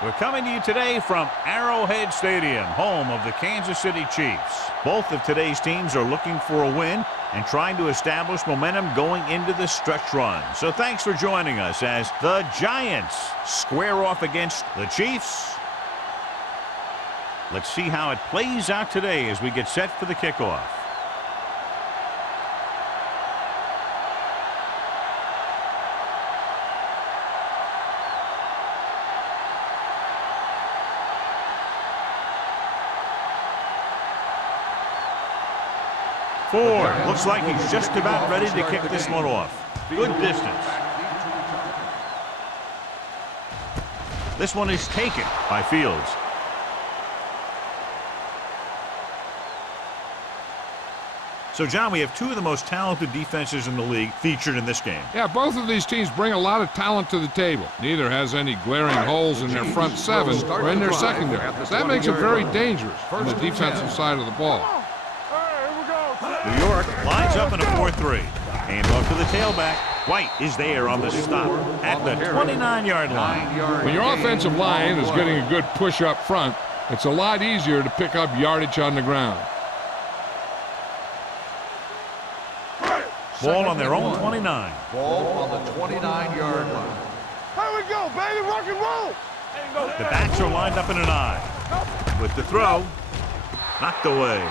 We're coming to you today from Arrowhead Stadium, home of the Kansas City Chiefs. Both of today's teams are looking for a win and trying to establish momentum going into the stretch run. So thanks for joining us as the Giants square off against the Chiefs. Let's see how it plays out today as we get set for the kickoff. Ford looks like he's just about ready to kick this one off. Good distance. This one is taken by Fields. So, John, we have two of the most talented defenses in the league featured in this game. Yeah, both of these teams bring a lot of talent to the table. Neither has any glaring holes in their front seven or in their secondary. So that makes it very dangerous on the defensive side of the ball. New York lines up in a 4-3. Hand off to the tailback. White is there on the stop at the 29-yard line. When your offensive line is getting a good push up front, it's a lot easier to pick up yardage on the ground. Ball on their own 29. Ball on the 29-yard line. Here we go, baby, rock and roll. The backs are lined up in an I. With the throw, knocked away.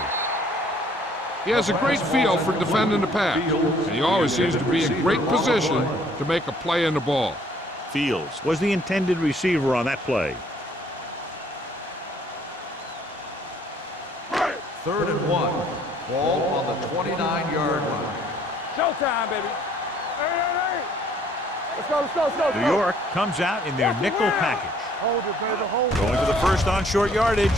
He has a great feel for defending the pass, and he always seems to be in great position to make a play in the ball. Fields was the intended receiver on that play. 3rd and 1. Ball on the 29-yard line. Showtime, baby. Hey. Let's go. New York comes out in their nickel package. Hold it, baby, hold it. Going to the first on short yardage.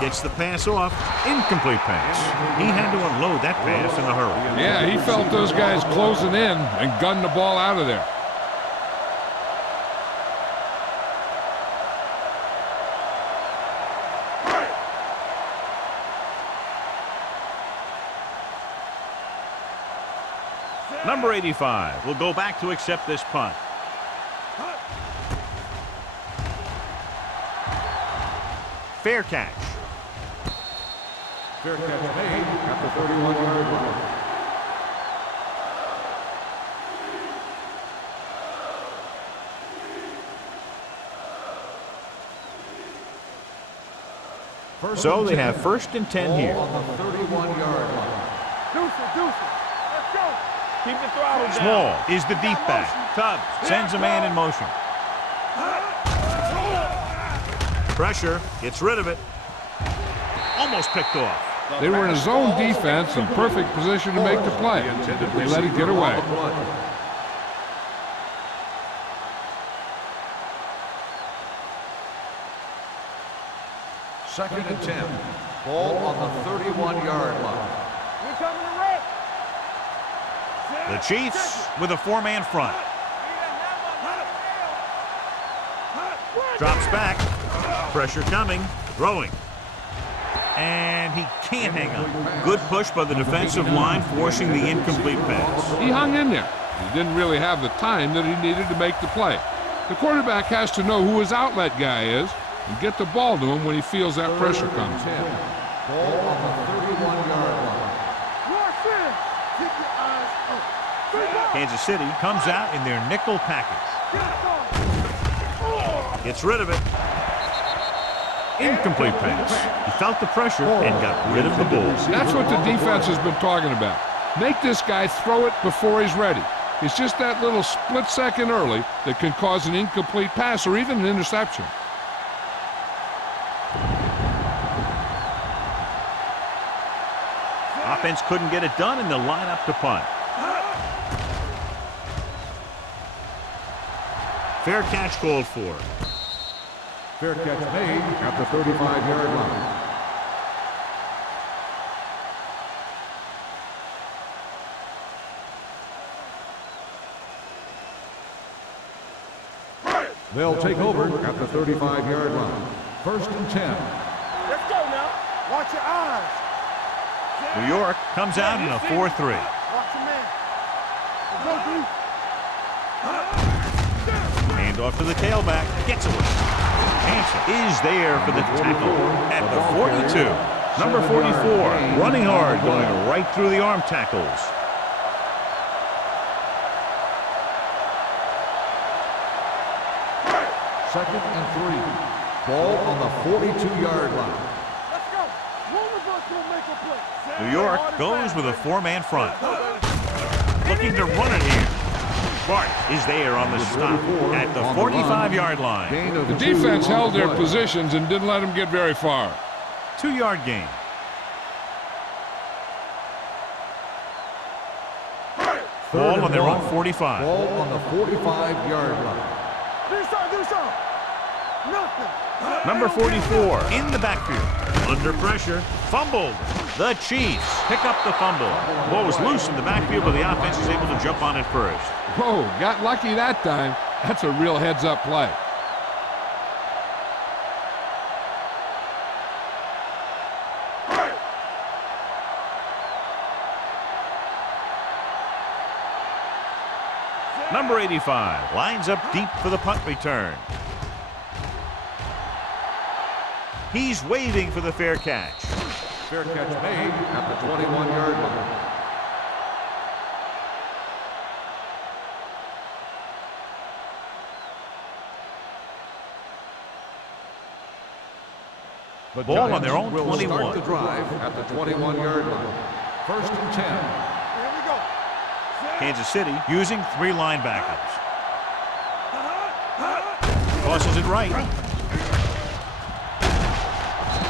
Gets the pass off. Incomplete pass. He had to unload that pass in a hurry. Yeah, he felt those guys closing in and gunned the ball out of there. Number 85 will go back to accept this punt. Fair catch. Fair catch made at the 31-yard line. So they have 1st and 10 here. On the 31-yard line. Deuce it. Let's go. Keep the throttle down. Small is the deep back. Tubbs sends a man in motion. Pressure, gets rid of it. Almost picked off. They were in a zone defense in perfect position to make the play. They let it get away. Second and 10. Ball on the 31-yard line. We're coming to wreck. The Chiefs with a 4-man front. Drops back. Pressure coming. Throwing. And he can't hang on. Good push by the defensive line, forcing the incomplete pass. He hung in there. He didn't really have the time that he needed to make the play. The quarterback has to know who his outlet guy is and get the ball to him when he feels that pressure comes. Ball on the 31-yard line. Watch in. Keep your eyes open. Kansas City comes out in their nickel package. Gets rid of it. Incomplete pass. He felt the pressure and got rid of the ball. That's what the defense has been talking about. Make this guy throw it before he's ready. It's just that little split second early that can cause an incomplete pass or even an interception. Offense couldn't get it done in the lineup to punt. Fair catch called for. Fair catch made at the 35-yard line. They'll take over at the 35-yard line. 1st and 10. Let's go now. Watch your eyes. New York comes out in a 4-3. Watch your man. Let's go, dude. Hand off to the tailback. Gets away. Hansen is there for the tackle at the 42. Number 44, running hard, going right through the arm tackles. Second and 3. Ball on the 42-yard line. Let's go. One of us will make a play. New York goes with a four-man front. Looking to run it here. Bart is there on the stop at the 45-yard line. The defense held their positions and didn't let them get very far. 2-yard gain. Ball on their own 45. Ball on the 45-yard line. Do something. Nothing. Number 44 in the backfield. Under pressure. Fumbled. The Chiefs pick up the fumble. Ball was loose in the backfield, but the offense is able to jump on it first. Whoa, got lucky that time. That's a real heads-up play. Number 85 lines up deep for the punt return. He's waving for the fair catch. Fair catch made at the 21-yard line. The Ball on their Giants own will 21. start the drive at the 21-yard line. First and 10. Here we go. Kansas City using 3 linebackers. Tosses it right.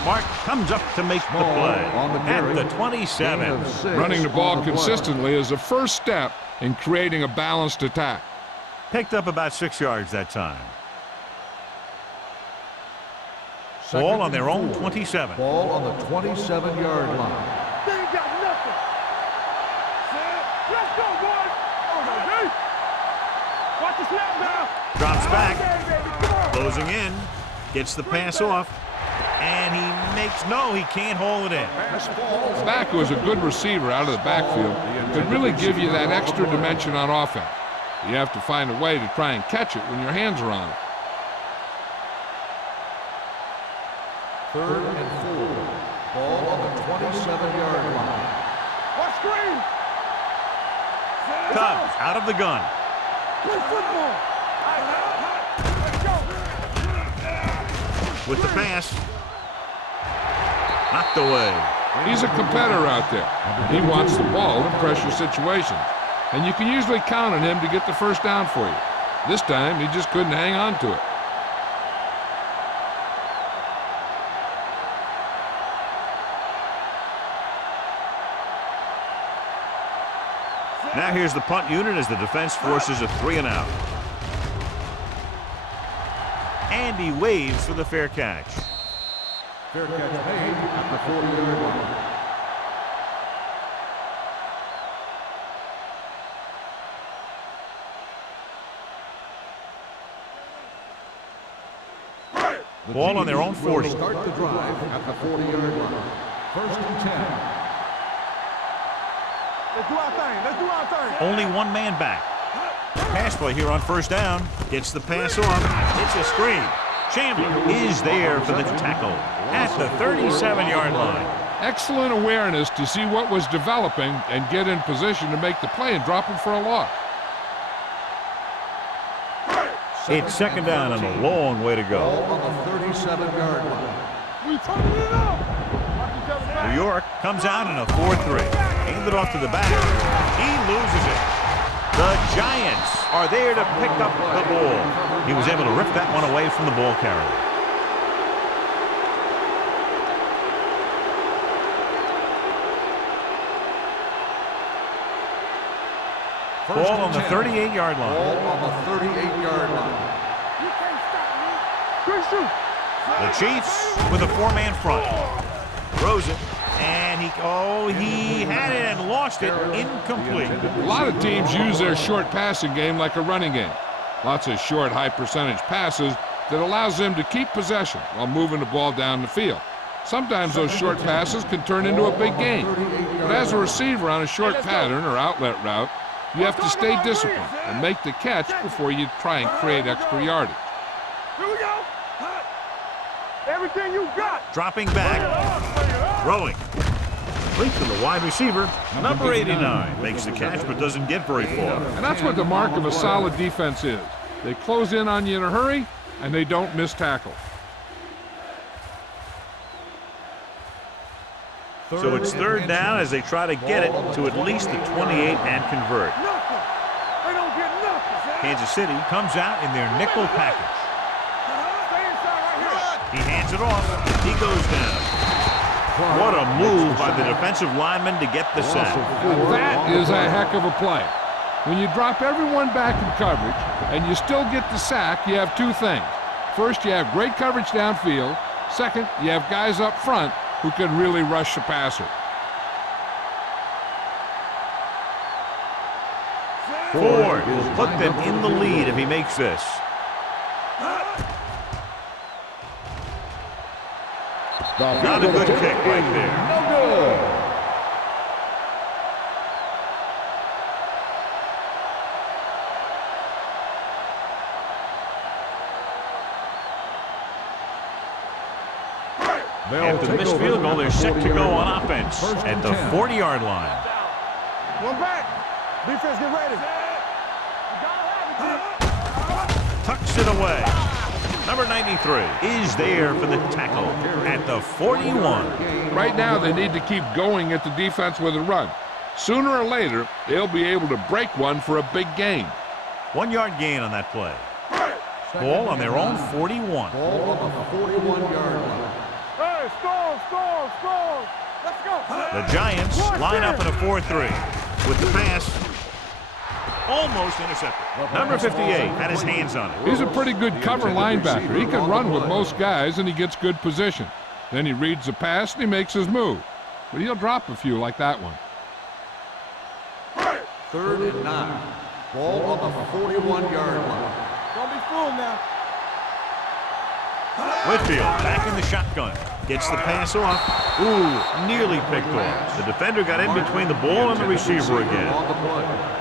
Mark comes up to make the play at the 27. Running the ball consistently is the first step in creating a balanced attack. Picked up about 6 yards that time. Ball on their own 27. Ball on the 27-yard line. They ain't got nothing. Let's go, boys. Watch the snap now. Drops back. Come on. Closing in. Gets the pass off. And he makes he can't hold it in. Back, who is a good receiver out of the backfield, could really give you that extra dimension on offense. You have to find a way to try and catch it when your hands are on it. Third and 4. Ball on the 27-yard line. Watch screen. Tubbs out of the gun. Play football. Let's go. With the pass. Knocked away. He's a competitor out there. He wants the ball in pressure situations. And you can usually count on him to get the first down for you. This time, he just couldn't hang on to it. Now here's the punt unit as the defense forces a 3-and-out. And he waves for the fair catch. Fair catch made at the 40-yard line. Ball on their own 40. Start the drive at the 40-yard line. First and 10. Let's do our thing. Only one man back. Pass play here on first down. Gets the pass off. It's a screen. Chandler is there for the tackle at the 37-yard line. Excellent awareness to see what was developing and get in position to make the play and drop him for a loss. It's second down and a long way to Ball go. on the 37-yard line. We turning it up. New York comes out in a 4-3. Hand it off to the back. He loses it. The Giants are there to pick up the ball. He was able to rip that one away from the ball carrier. Ball on the 38-yard line. Ball on the 38-yard line. You can't stop me. Good shoot. The Chiefs with a 4-man front. Throws it. And he had it and lost it. Incomplete. A lot of teams use their short passing game like a running game. Lots of short, high-percentage passes that allows them to keep possession while moving the ball down the field. Sometimes those short passes can turn into a big game. But as a receiver on a short pattern or outlet route, you have to stay disciplined and make the catch before you try and create extra yardage. Here we go. Everything you got. Dropping back. Throwing. Complete to the wide receiver. Number 89 makes the catch but doesn't get very far. And that's what the mark of a solid defense is. They close in on you in a hurry, and they don't miss tackles. So it's third down as they try to get it to at least the 28 and convert. Nothing. They don't get nothing. Kansas City comes out in their nickel package. Stay inside right here. He hands it off. He goes down. What a move by the defensive lineman to get the sack. That is a heck of a play. When you drop everyone back in coverage and you still get the sack, you have two things. First, you have great coverage downfield. Second, you have guys up front who can really rush the passer. Ford will put them in the lead if he makes this. Not a good kick right there. No good. After the missed field goal, they're set to go on offense at the 40-yard line. One back. Defense, get ready. Tucks it away. Number 93 is there for the tackle at the 41. Right now, they need to keep going at the defense with a run. Sooner or later, they'll be able to break one for a big gain. 1 yard gain on that play. Ball on their own 41. Ball on the 41-yard line. Hey, score. Let's go. The Giants line up in a 4-3 with the pass almost intercepted. Number 58 had his hands on it. He's a pretty good cover linebacker. He can run with most guys, and he gets good position. Then he reads the pass, and he makes his move. But he'll drop a few like that one. 3rd and 9. Ball on the 41-yard line. Don't be fooled now. Whitfield back in the shotgun. Gets the pass off. Ooh, nearly picked off. The defender got in between the ball and the receiver again. On the play.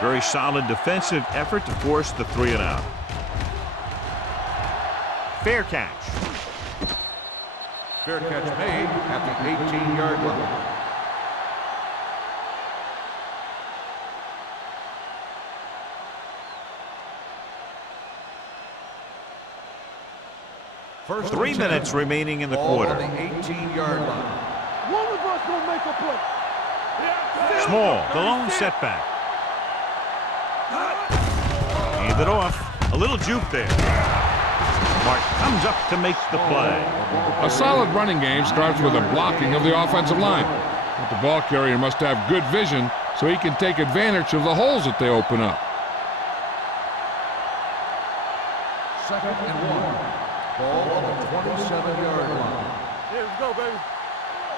Very solid defensive effort to force the 3 and out. Fair catch. Fair catch made at the 18-yard line. First 3 minutes remaining in the quarter. on the 18-yard line. One of us gonna make a play. Small, the lone setback. Hand it off. A little juke there. Mark comes up to make the play. A solid running game starts with a blocking of the offensive line. But the ball carrier must have good vision so he can take advantage of the holes that they open up. 2nd and 1. Ball on the 27-yard line. Yeah, let's go, baby.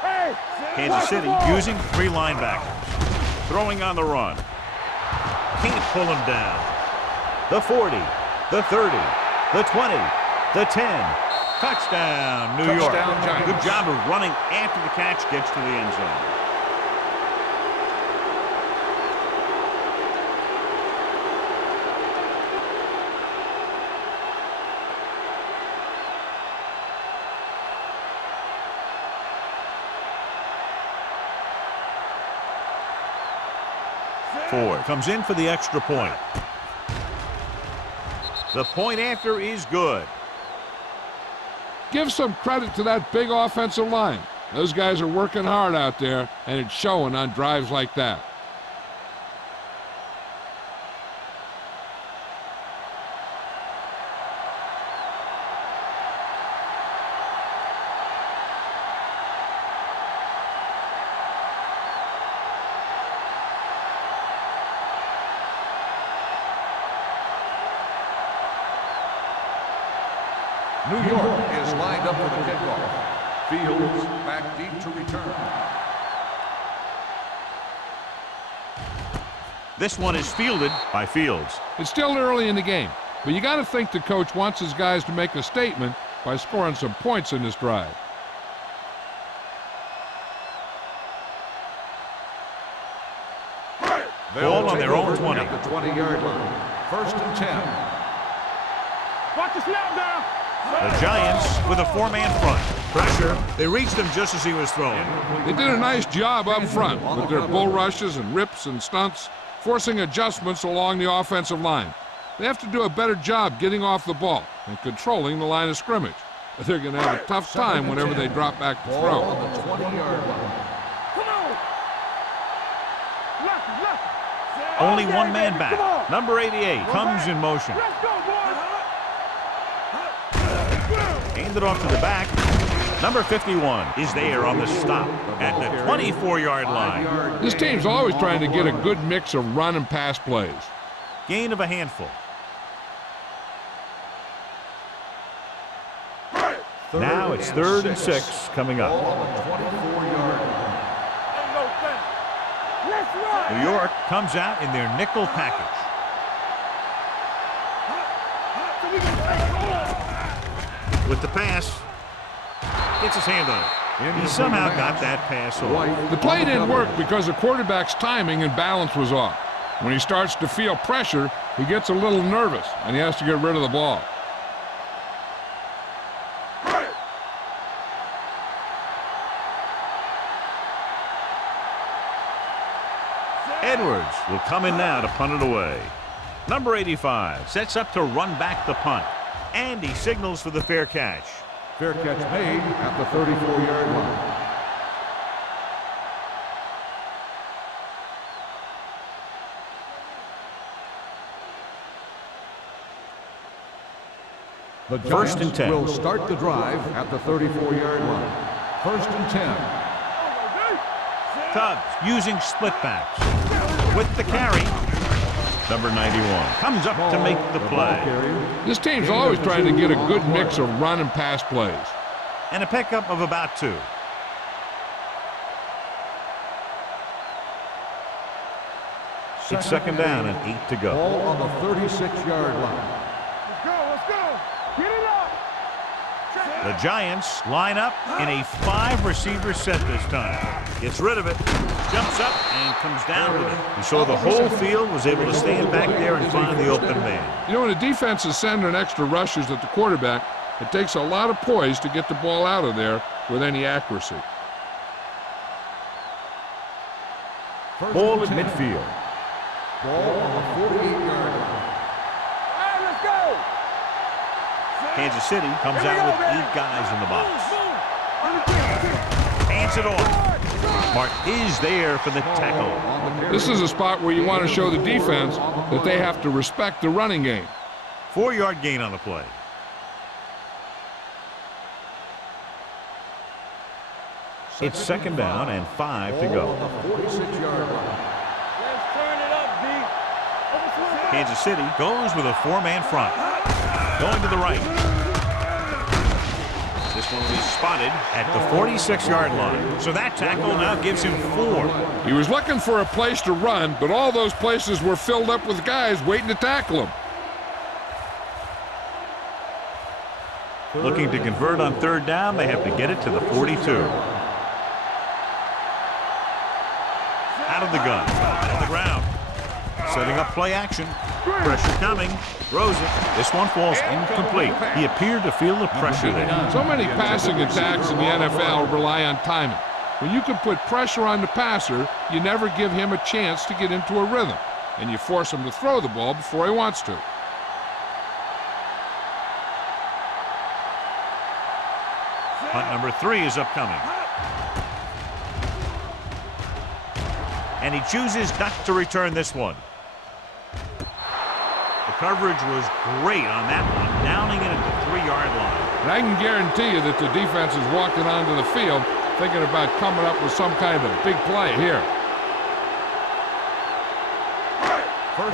Hey! Kansas City using 3 linebackers. Throwing on the run. Can't pull him down. The 40, the 30, the 20, the 10. Touchdown, New York. Touchdown, Giants. Good job of running after the catch gets to the end zone. Ford comes in for the extra point. The point after is good. Give some credit to that big offensive line. Those guys are working hard out there, and it's showing on drives like that. New York is lined up for the kickoff. Fields back deep to return. This one is fielded by Fields. It's still early in the game, but you got to think the coach wants his guys to make a statement by scoring some points in this drive. Ball on their own 20. At the 20-yard line. 1st and 10. Watch the snap down. The Giants with a 4-man front. Pressure. They reached him just as he was throwing. They did a nice job up front with their bull rushes and rips and stunts, forcing adjustments along the offensive line. They have to do a better job getting off the ball and controlling the line of scrimmage. They're going to have a tough time whenever they drop back to Ball throw. on the 20-yard line. Come on. Left. Only one man back. Number 88 comes in motion. Let's go, boys. Hand it off to the back. Number 51 is there on the stop at the 24-yard line. This team's always trying to get a good mix of run and pass plays. Gain of a handful. Now it's 3rd and 6 coming Ball up. on the 24-yard line. Ain't no thing. Let's run. New York comes out in their nickel package. With the pass, gets his hand on it. He somehow got that pass off. The play didn't work because the quarterback's timing and balance was off. When he starts to feel pressure, he gets a little nervous, and he has to get rid of the ball. Edwards will come in now to punt it away. Number 85 sets up to run back the punt. And he signals for the fair catch. Fair catch made at the 34-yard line. The First and Giants 10. will start the drive at the 34-yard line. 1st and 10. Tubbs using split backs. With the carry. Number 91 comes up to make the play. This team's always trying to get a good mix of run and pass plays. And a pickup of about 2. It's 2nd down and 8 to go. Ball on the 36-yard line. Let's go. Get it up. The Giants line up in a 5-receiver set this time. Gets rid of it, jumps up, and comes down with it. And so the whole field was able to stand back there and find the open man. You know, when a defense is sending extra rushers at the quarterback, it takes a lot of poise to get the ball out of there with any accuracy. Ball at midfield. Ball on the 48-yard line. Hey, let's go. Kansas City comes out with 8 guys in the box. Hands it off. Mark is there for the tackle. This is a spot where you want to show the defense that they have to respect the running game. 4-yard gain on the play. It's 2nd down and 5 to go. Ball on the 46-yard line. Let's turn it up, D. Kansas City goes with a 4-man front. Going to the right. This one will be spotted at the 46-yard line. So that tackle now gives him 4. He was looking for a place to run, but all those places were filled up with guys waiting to tackle him. Looking to convert on 3rd down, they have to get it to the 42. Out of the gun, on the ground. Setting up play action. Pressure coming. Throws it. This one falls incomplete. He appeared to feel the pressure there. So many passing attacks in the NFL rely on timing. When you can put pressure on the passer, you never give him a chance to get into a rhythm, and you force him to throw the ball before he wants to. Punt number 3 is upcoming. And he chooses not to return this one. The coverage was great on that one, downing it at the 3-yard line. And I can guarantee you that the defense is walking onto the field thinking about coming up with some kind of big play here.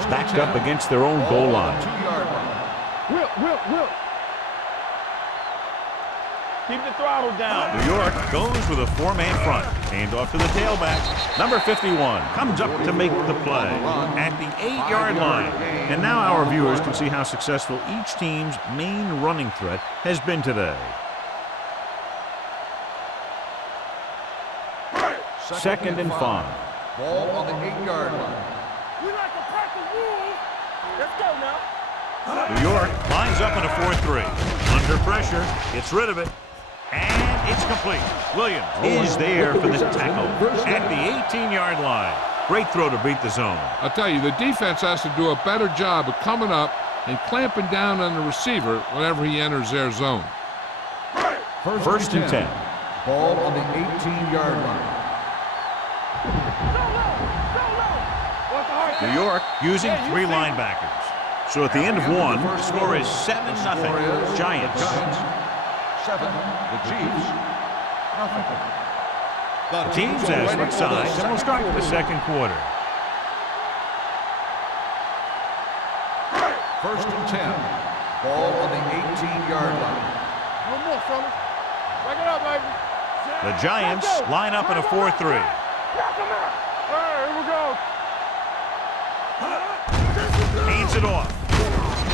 Backed up against their own goal line. Will. Keep the throttle down. New York goes with a four-man front. Hand off to the tailback. Number 51 comes up to make the play at the 8-yard line. And now our viewers can see how successful each team's main running threat has been today. Second and 5. Ball on the 8-yard line. We like a pack of wolves. Let's go now. New York lines up in a 4-3. Under pressure, gets rid of it, and it's complete. Williams is there for the tackle at the 18-yard line. Great throw to beat the zone. I'll tell you, the defense has to do a better job of coming up and clamping down on the receiver whenever he enters their zone. First and 10. Ball on the 18-yard line. New York using 3 linebackers. So at the end of one, the score is 7-0. Giants. 7. The Chiefs. Nothing. The teams as switch sides, and we'll start the second quarter. First and 10. Ball on the 18-yard line. One more, fellas. Break it up, baby. The Giants line up in a 4-3. All right, here we go. Hands it off.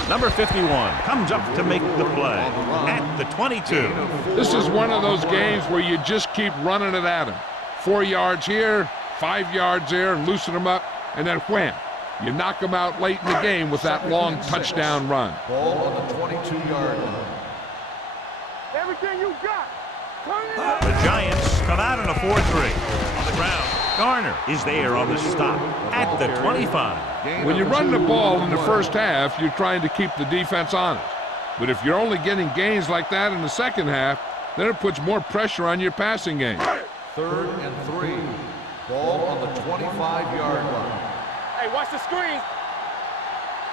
Number 51 comes up to make the play at the 22. This is one of those games where you just keep running it at him. 4 yards here, 5 yards there, and loosen them up, and then wham. You knock them out late in the game with that long touchdown run. Ball on the 22-yard line. Everything you got. Turn it up. The Giants come out in a 4-3. On the ground, Garner is there on the stop at the 25. When you run the ball in the first half, you're trying to keep the defense honest. But if you're only getting gains like that in the second half, then it puts more pressure on your passing game. Third and 3. Ball on the 25-yard line. Hey, watch the screen.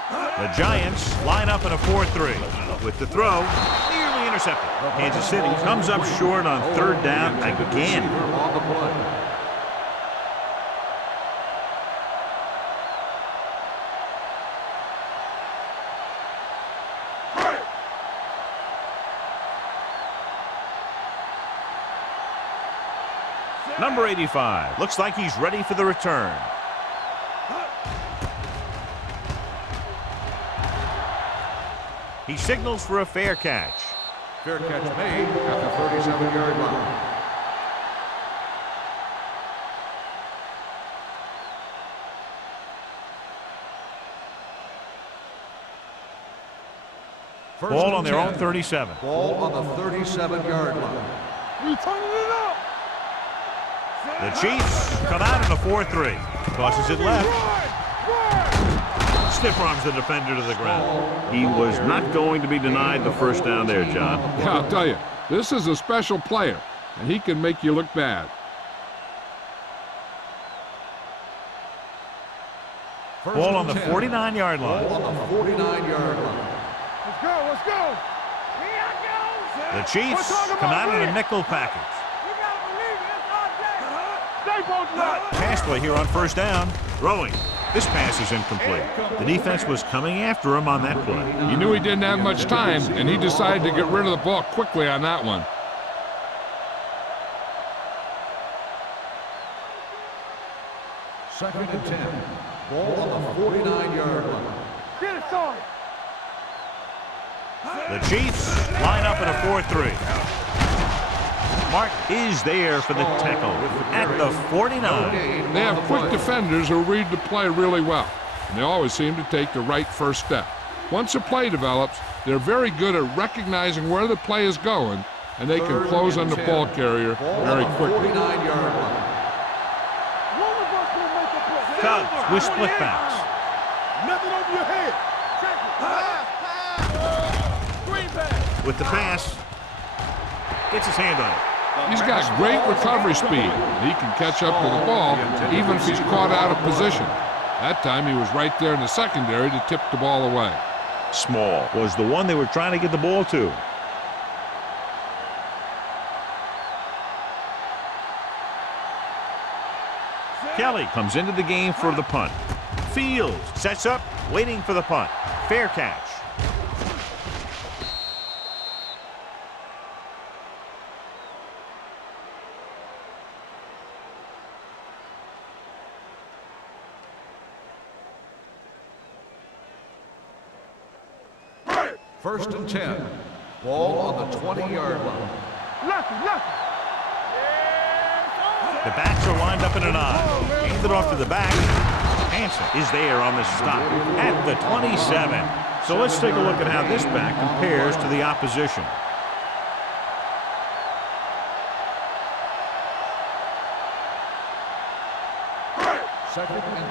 The Giants line up in a 4-3. With the throw, nearly intercepted. Kansas City comes up short on third down again. On the play. Number 85 looks like he's ready for the return. He signals for a fair catch. Fair catch made at the 37-yard line. Ball on their own 37. Ball on the 37-yard line. We turning it up. The Chiefs come out in a 4-3. Tosses it left. Stiff arms the defender to the ground. He was not going to be denied the first down there, John. Yeah, I'll tell you, this is a special player, and he can make you look bad. Ball on the 49-yard line. Ball on the 49-yard line. Let's go, let's go. The Chiefs come out in a nickel package. Stay posted up. Pass play here on first down. Throwing. This pass is incomplete. The defense was coming after him on that play. He knew he didn't have much time, and he decided to get rid of the ball quickly on that one. Second and 10. Ball on the 49-yard line. Get it, son. The Chiefs line up in a 4-3. Mark is there for the tackle at the 49. They have quick defenders who read the play really well, and they always seem to take the right first step. Once a play develops, they're very good at recognizing where the play is going, and they can close on the ball carrier very quickly. 49-yard line. Cubs with split backs. Nothing over your head. Check it. Green back. With the pass, gets his hand on it. He's got great recovery speed. He can catch up to the ball even if he's caught out of position. That time he was right there in the secondary to tip the ball away. Small was the one they were trying to get the ball to. Kelly comes into the game for the punt. Fields sets up, waiting for the punt. Fair catch. First and 10. Ball on the 20-yard line. The backs are lined up in an I. Hands it off to the back. Hansen is there on the stop at the 27. So let's take a look at how this back compares to the opposition. Second and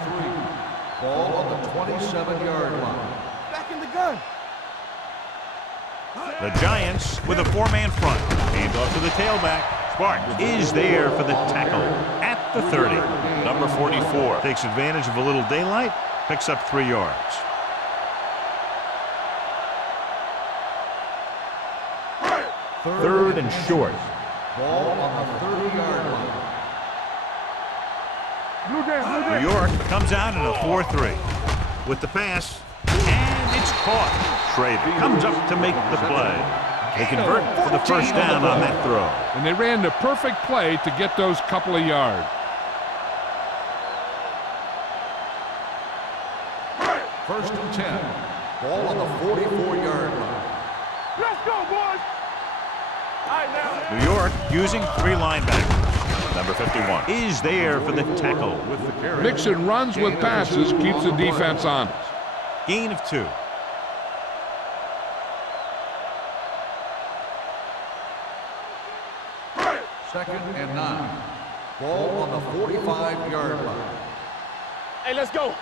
3. Ball on the 27-yard line. Back in the gun. The Giants with a four-man front. Hand off to the tailback. Sparks is there for the tackle at the 30. Number 44 takes advantage of a little daylight, picks up 3 yards. Third and short. Ball on the 30-yard line. New York comes out in a 4-3 with the pass, and it's caught. Schrader comes up to make the play. They convert for the first down on that throw. And they ran the perfect play to get those couple of yards. First and 10. Ball on the 44-yard line. Let's go, boys. All right, now. New York using 3 linebackers. Number 51 is there for the tackle with the carry. Mixing runs with passes keeps the defense honest. Gain of 2. Second and 9. Ball on the 45-yard line. Hey, let's go.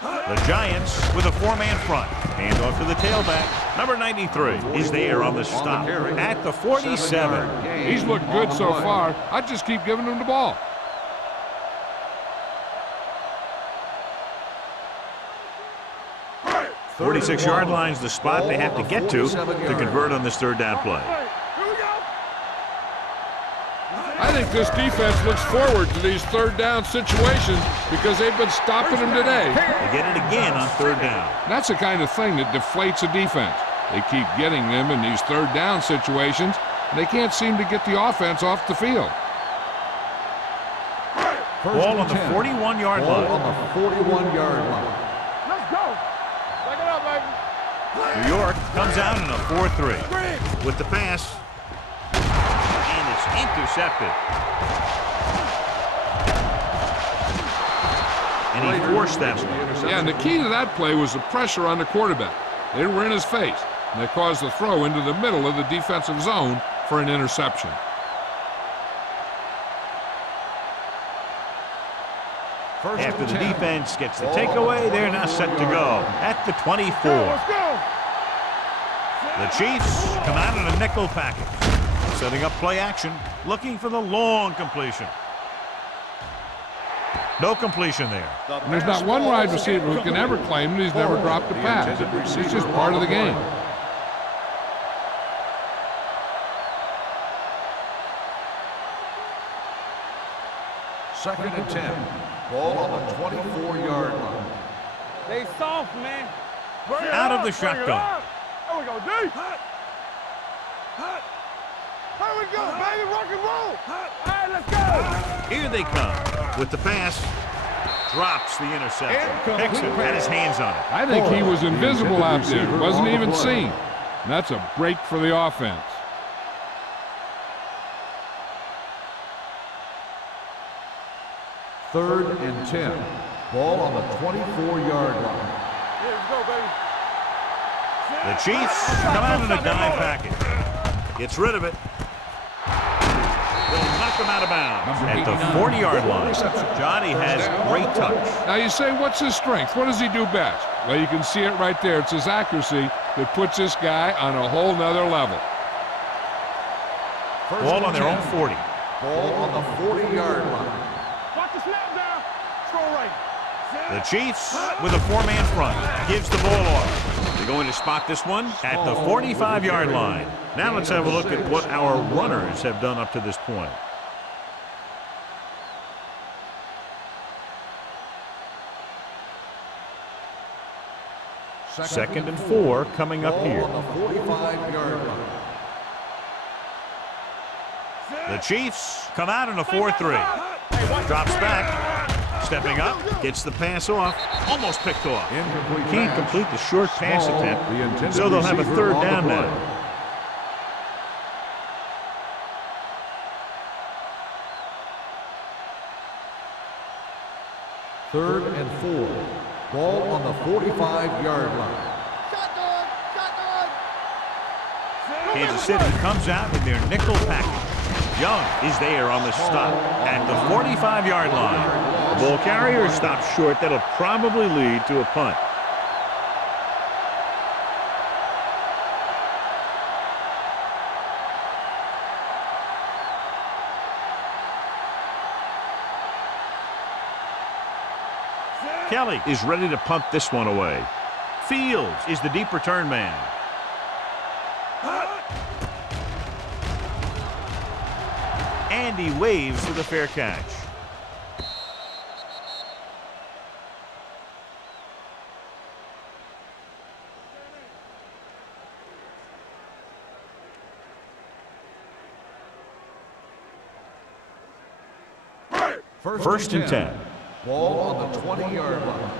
The Giants with a 4-man front. Hand off to the tailback. Number 93 is there on the stop at the 47. He's looked good so far. I just keep giving him the ball. Right. 46-yard line's the spot they have to get to convert on this third down play. I think this defense looks forward to these third down situations because they've been stopping them today. They get it again on third down. That's the kind of thing that deflates a defense. They keep getting them in these third down situations, and they can't seem to get the offense off the field. Ball on the 41-yard line. Ball on the 41-yard line. Let's go. Back it up, baby. New York comes out in a 4-3 with the pass. Intercepted. And he forced that one. Yeah, and the key to that play was the pressure on the quarterback. They were in his face, and they caused the throw into the middle of the defensive zone for an interception. After the defense gets the takeaway, they're now set to go at the 24. The Chiefs come out in a nickel package. Setting up play action, looking for the long completion. No completion there. And there's not one wide receiver who can ever claim that he's never dropped a pass. It's just part of the game. Second and 10. Ball on the 24-yard line. They soft, man. Out of the shotgun. There we go, D. Here we go, baby, rock and roll. All right, let's go. Here they come with the pass. Drops the interception. Picks it, had his hands on it. I think he was invisible out there. Wasn't even seen. And that's a break for the offense. Third and 10. Ball on the 24-yard line. Here we go, baby. The Chiefs come out in a dime package. Gets rid of it. They'll knock him out of bounds at the 40-yard line. Johnny has great touch. Now you say, what's his strength? What does he do best? Well, you can see it right there. It's his accuracy that puts this guy on a whole nother level. Ball on their own 40. Ball on the 40-yard line. Watch the snap down. Throw right. The Chiefs with a 4-man front. Gives the ball off. They're going to spot this one at the 45-yard line. Now let's have a look at what our runners have done up to this point. Second and 4 coming up here. Ball on the 45-yard line. The Chiefs come out in a 4-3. Drops back. Stepping up, gets the pass off, almost picked off. Incomplete Can't pass. complete the short pass Small, the attempt, intended so they'll have a receiver third on the down play. now. Third and 4. Ball on the 45-yard line. Shotgun! Shotgun! Kansas City comes out in their nickel package. Young is there on the stop at the 45-yard line. The ball carrier stops short. That'll probably lead to a punt. Kelly is ready to punt this one away. Fields is the deep return man. And he waves for the fair catch. First and 10. Ball on the 20-yard line.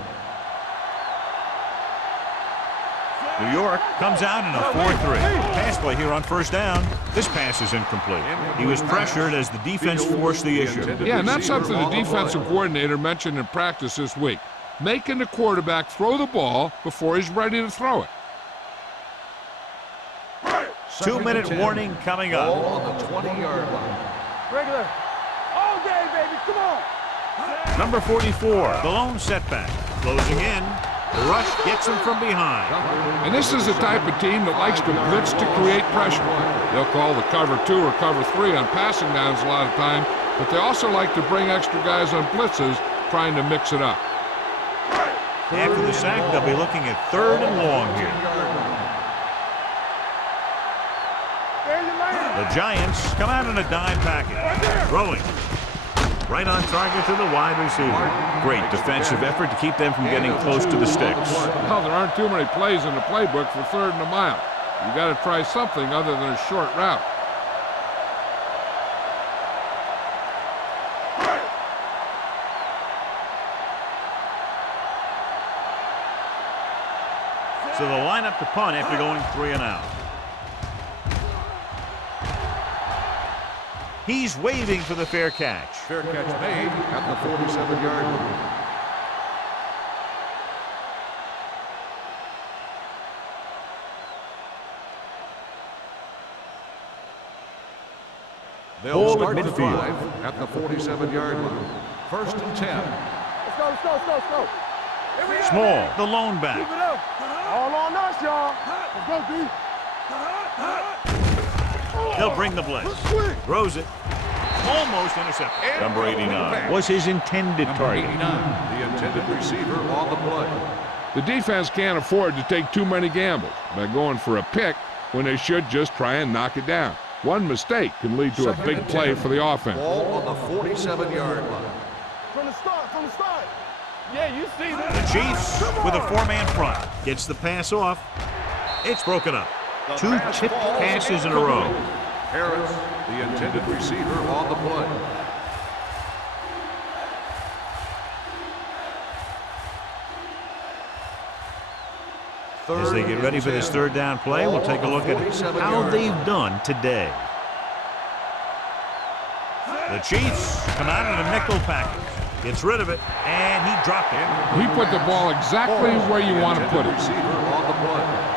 New York comes out in a 4-3. Pass play here on first down. This pass is incomplete. He was pressured as the defense forced the issue. Yeah, and that's something the defensive coordinator mentioned in practice this week. Making the quarterback throw the ball before he's ready to throw it. 2-minute warning coming Ball up. on the 20-yard line. Regular. All day, baby. Come on. Number 44, the lone setback. Closing in. The rush gets him from behind. And this is the type of team that likes to blitz to create pressure. They'll call the cover 2 or cover 3 on passing downs a lot of time, but they also like to bring extra guys on blitzes, trying to mix it up. After the sack, they'll be looking at 3rd and long here. Stay in your lane. The Giants come out in a dime package. Throwing. Right on target to the wide receiver. Great defensive effort to keep them from getting close to the sticks. Well, there aren't too many plays in the playbook for 3rd and a mile. You got to try something other than a short route. So they'll line up to punt after going 3 and out. He's waving for the fair catch. Fair catch made at the 47-yard line. They'll Ball start at the midfield. drive at the 47-yard line. First and 10. Let's go, let's go, let's go, let's go. Here we go. Small, the lone Keep back. it up. All on us, y'all. Let's go, D. They'll bring the blitz. Throws it. Almost intercepted. Number 89 was his intended target. 89, the intended receiver on the play. The defense can't afford to take too many gambles by going for a pick when they should just try and knock it down. One mistake can lead to a Second big and play 10. for the offense. Ball on the 47-yard line. From the start, from the start. Yeah, you see that. The Chiefs with a 4-man front. Gets the pass off. It's broken up. 2 tipped passes in a row. Harris, the intended receiver on the play. As they get ready for this 3rd down play, we'll take a look at how they've done today. The Chiefs come out in a nickel package. Gets rid of it, and he dropped it. He put the ball exactly where you want to put it. Receiver on the play.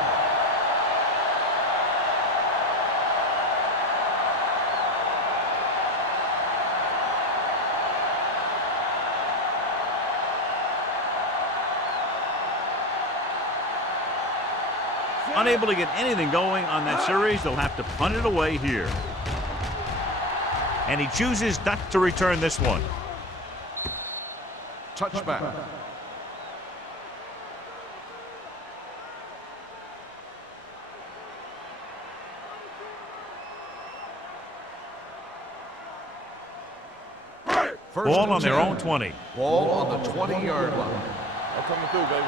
Unable to get anything going on that series, they'll have to punt it away here. And he chooses not to return this one. Touchback. First Ball and on their 10. own 20. Ball on the 20-yard line. I'm coming through, baby.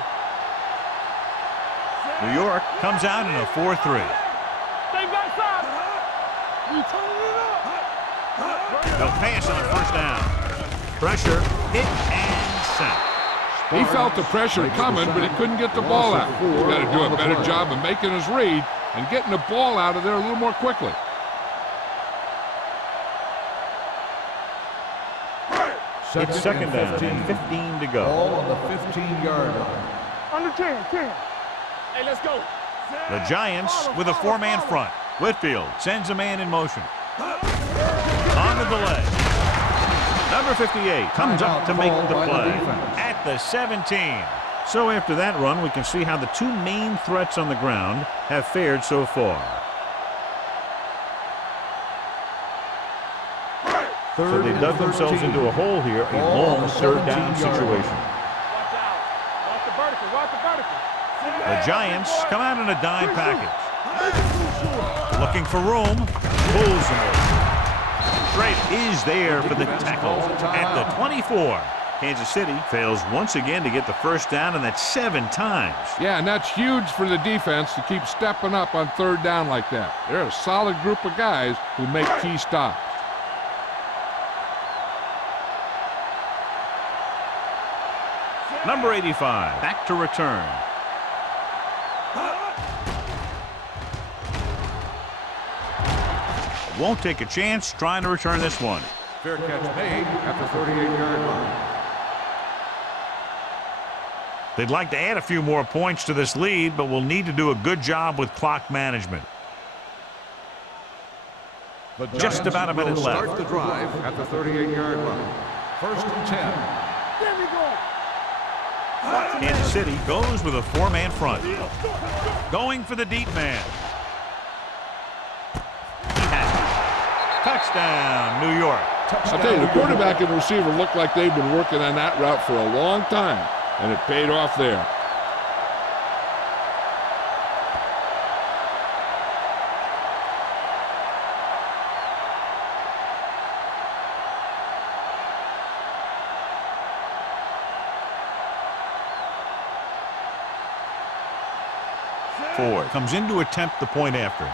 New York comes out in a 4-3. Stay backside. You turning it up. They'll pass on 1st down. Pressure, hit, and sack. He felt the pressure coming, but he couldn't get the ball out. He's got to do a better job of making his read and getting the ball out of there a little more quickly. It's second down and 15 to go. Ball on the 15-yard line. Under 10. Hey, let's go. The Giants with a four-man front. Whitfield sends a man in motion. On the delay. Number 58 comes up to make the play at the 17. So after that run, we can see how the two main threats on the ground have fared so far. So they dug themselves into a hole here, a long third down situation. Watch out. Watch the vertical. Watch the vertical. The Giants come out in a dime package. Looking for room. Pulls him over. Drake is there for the tackle at the 24. Kansas City fails once again to get the first down, and that's 7 times. Yeah, and that's huge for the defense to keep stepping up on third down like that. They're a solid group of guys who make key stops. Number 85, back to return. Won't take a chance trying to return this one. Fair catch made at the 38-yard line. They'd like to add a few more points to this lead, but will need to do a good job with clock management. Just about a minute left. Start the drive at the 38-yard line. First and 10. There we go. Kansas City goes with a four-man front. Going for the deep man. Touchdown, New York. I'll tell you, the quarterback and the receiver look like they've been working on that route for a long time, and it paid off there. Ford comes in to attempt the point after.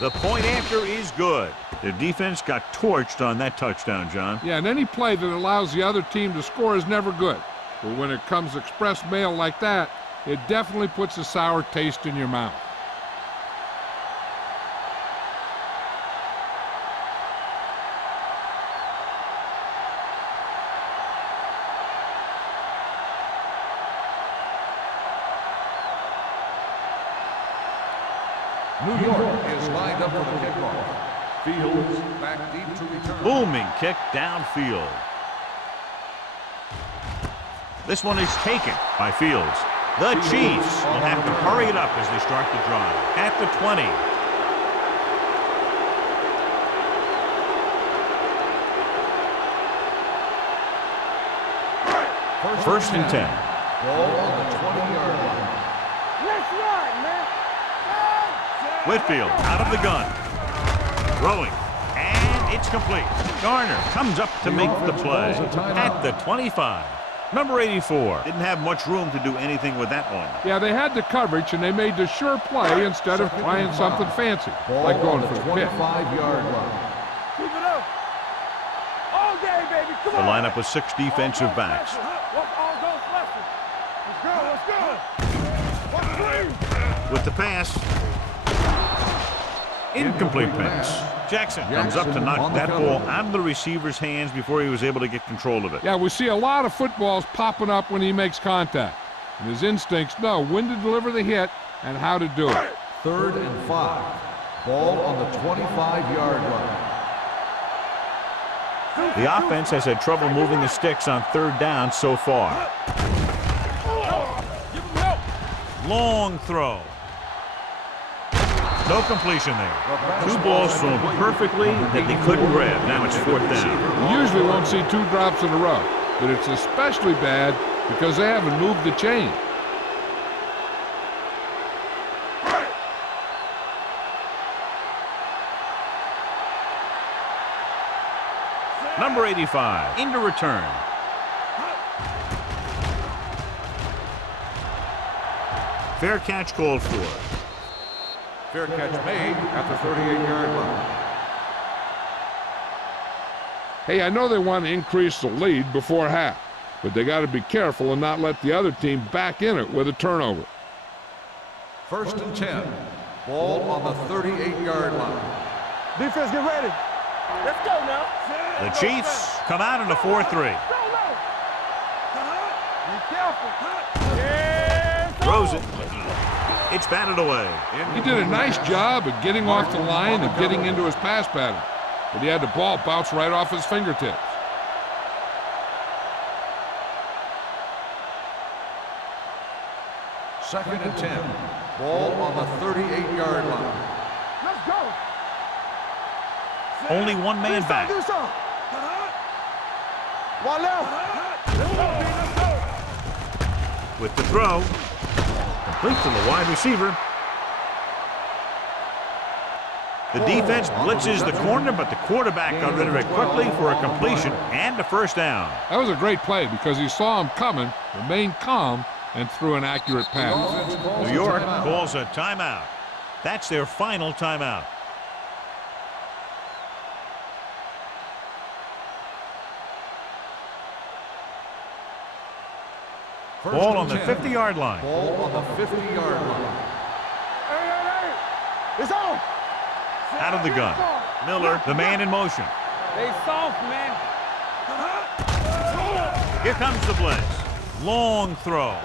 The point after is good. The defense got torched on that touchdown, John. Yeah, and any play that allows the other team to score is never good. But when it comes express mail like that, it definitely puts a sour taste in your mouth. New York is lined up for the kickoff. Fields back deep to return. Booming kick downfield. This one is taken by Fields. The Chiefs will have to hurry it up as they start the drive. At the 20. First and 10. Ball on the 20-yard line. Let's run, man. Whitfield out of the gun. Throwing. And it's complete. Garner comes up to make the play at the 25. Number 84 didn't have much room to do anything with that one. Yeah, they had the coverage, and they made the sure play instead of trying something fancy, like going for the pick. 25-yard line. Keep it up. All day, baby. Come The on. lineup with 6 defensive backs. What's all those lessons? Let's go. What's three? With the pass. Incomplete pass. Jackson comes up to knock that ball out of the receiver's hands before he was able to get control of it. Yeah, we see a lot of footballs popping up when he makes contact. And his instincts know when to deliver the hit and how to do it. 3rd and 5. Ball on the 25-yard line. The offense has had trouble moving the sticks on 3rd down so far. Long throw. No completion there. 2 balls thrown perfectly that they couldn't grab. Now it's 4th down. You usually won't see 2 drops in a row, but it's especially bad because they haven't moved the chain. Number 85 into return. Fair catch called for. Fair catch made at the 38-yard line. Hey, I know they want to increase the lead before half, but they got to be careful and not let the other team back in it with a turnover. 1st and 10. Ball on the 38-yard line. Defense, get ready. Let's go now. The Chiefs come out in a 4-3. Be careful. Throws it. It's batted away. He did a nice job of getting off the line and getting into his pass pattern, but he had the ball bounce right off his fingertips. Second and 10. Ball on the 38-yard line. Let's go. Only one man back. Do something. One left. Let's go, B. Let's go. With the throw. Complete to the wide receiver. The defense blitzes the corner, but the quarterback got rid of it quickly for a completion and a first down. That was a great play because he saw him coming, remained calm, and threw an accurate pass. New York calls a timeout. That's their final timeout. Ball on the 50-yard line. Ball on the 50-yard line. Hey. It's on. Out of the gun. Miller, the man in motion. They soft, man. Here comes the blitz. Long throw.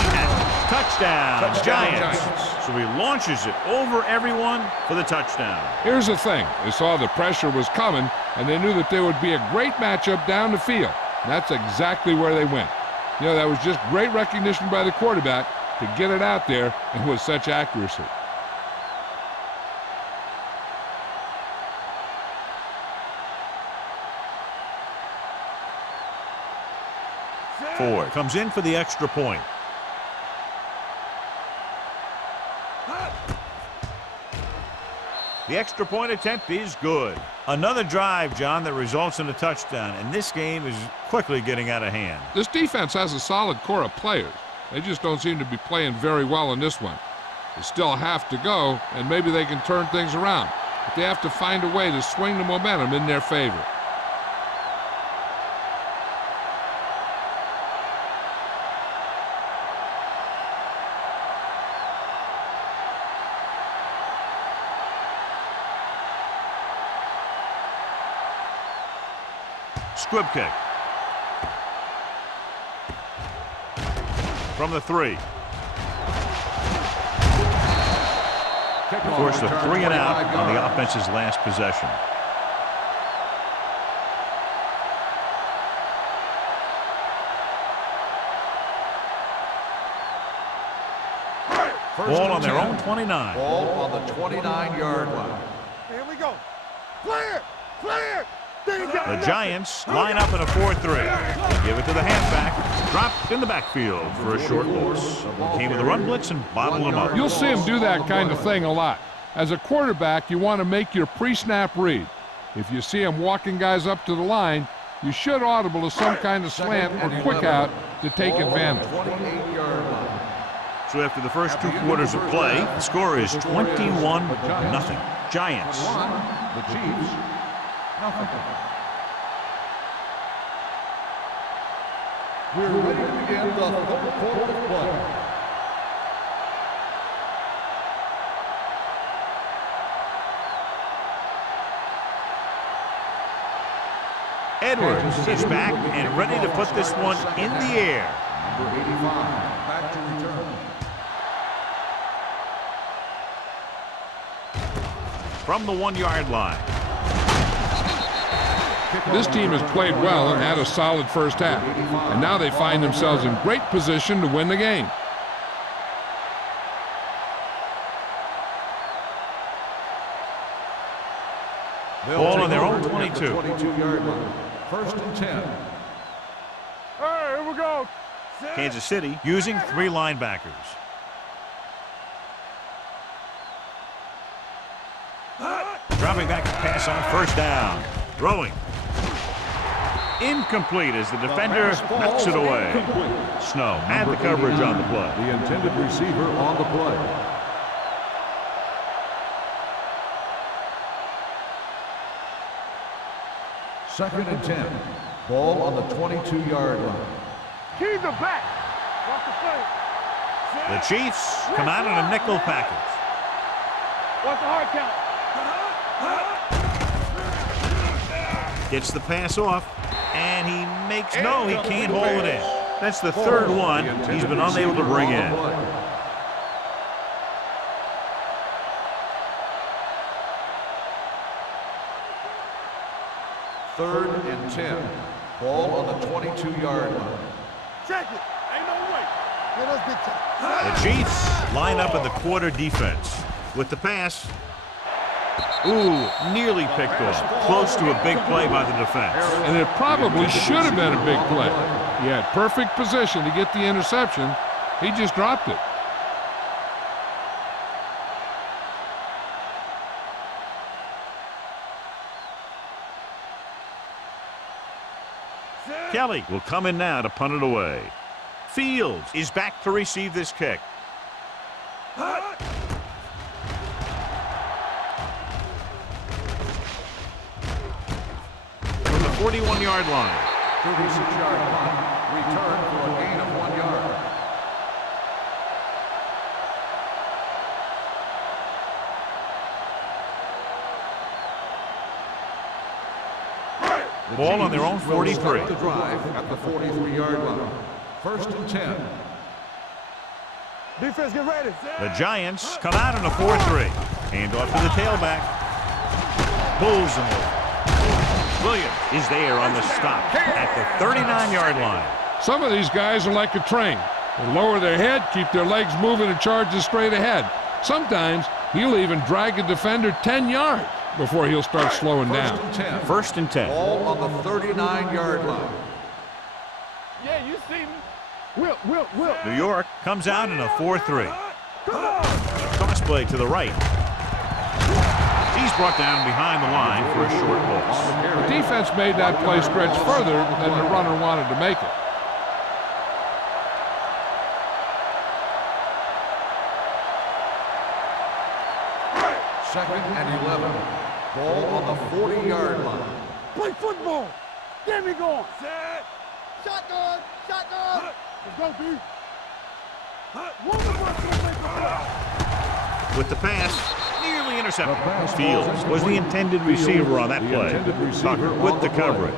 And touchdown, Giants. So he launches it over everyone for the touchdown. Here's the thing. They saw the pressure was coming, and they knew that there would be a great matchup down the field. And that's exactly where they went. You know, that was just great recognition by the quarterback to get it out there and with such accuracy. Ford comes in for the extra point. The extra point attempt is good. Another drive, John, that results in a touchdown, and this game is quickly getting out of hand. This defense has a solid core of players. They just don't seem to be playing very well in this one. They still have to go, and maybe they can turn things around. But they have to find a way to swing the momentum in their favor. Squib kick. From the 3. Forced a 3 and out on the offense's last possession. Ball on their own 29. Ball on the 29-yard line. Here we go. Clear. The Giants line up in a 4-3. Give it to the halfback. Dropped in the backfield for a short loss. Came with a run blitz and bottled him up. You'll see him do that kind of thing a lot. As a quarterback, you want to make your pre-snap read. If you see him walking guys up to the line, you should audible to some kind of slant or quick out to take advantage. So after the first 2 quarters of play, the score is 21-0. Giants. The Chiefs, nothing. We're ready to begin the 3rd quarter of play. Edwards is back and ready to put this one in the air. Number 85, back to return. From the 1-yard line. This team has played well and had a solid first half, and now they find themselves in great position to win the game. Ball on their own 22. 22-yard line. 1st and 10. Hey, here we go. Kansas City using 3 linebackers. Dropping back to pass on 1st down. Throwing. Incomplete as the defender knocks it away. Snow had the coverage on the play. The intended receiver on the play. Second and 10. Ball on the 22-yard line. Keys are back. Watch the play. The Chiefs come out in a nickel package. Watch the hard count. Gets the pass off, and he makes no, he can't hold it in. That's the third one he's been unable to bring in. Third and 10. Ball on the 22-yard line. Check it. Ain't no way. Get us big time. The Chiefs line up in the quarter defense. With the pass, nearly picked off. Close to a big play by the defense. And it probably should have been a big play. He had perfect position to get the interception. He just dropped it. Kelly will come in now to punt it away. Fields is back to receive this kick. From the 41-yard line. 36-yard punt. Return for a gain of 1 yard. Ball on their own 43. The drive at the 43-yard line. First and 10. Defense, get ready. The Giants come out in a 4-3. Hand off to the tailback. Pulls him over. Williams is there on the stop at the 39-yard line. Some of these guys are like a train. They lower their head, keep their legs moving, and charge straight ahead. Sometimes he'll even drag a defender 10 yards before he'll start slowing down. First and 10. Ball on the 39-yard line. Yeah, you see me. Will. New York comes out in a 4-3. Cross play to the right. He's brought down behind the line for a short loss. The defense made that play stretch further than the runner wanted to make it. Second and 11. Ball on the 40-yard line. Play football. Get me going. Set. Shotgun. Let's go, B. With the pass, nearly intercepted. Fields was the intended receiver on that play. Tucker with the coverage.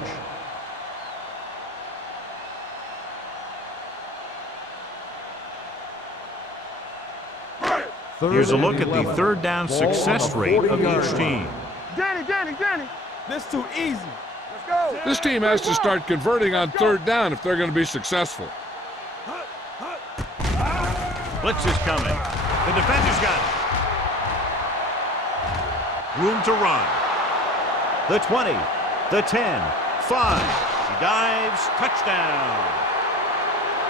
Here's a look at the third down success rate of each team. Danny. This too easy. Let's go. This team has to start converting on third down if they're going to be successful. Blitz is coming. The defender's got it. Room to run. The 20, the 10, 5. He dives, touchdown.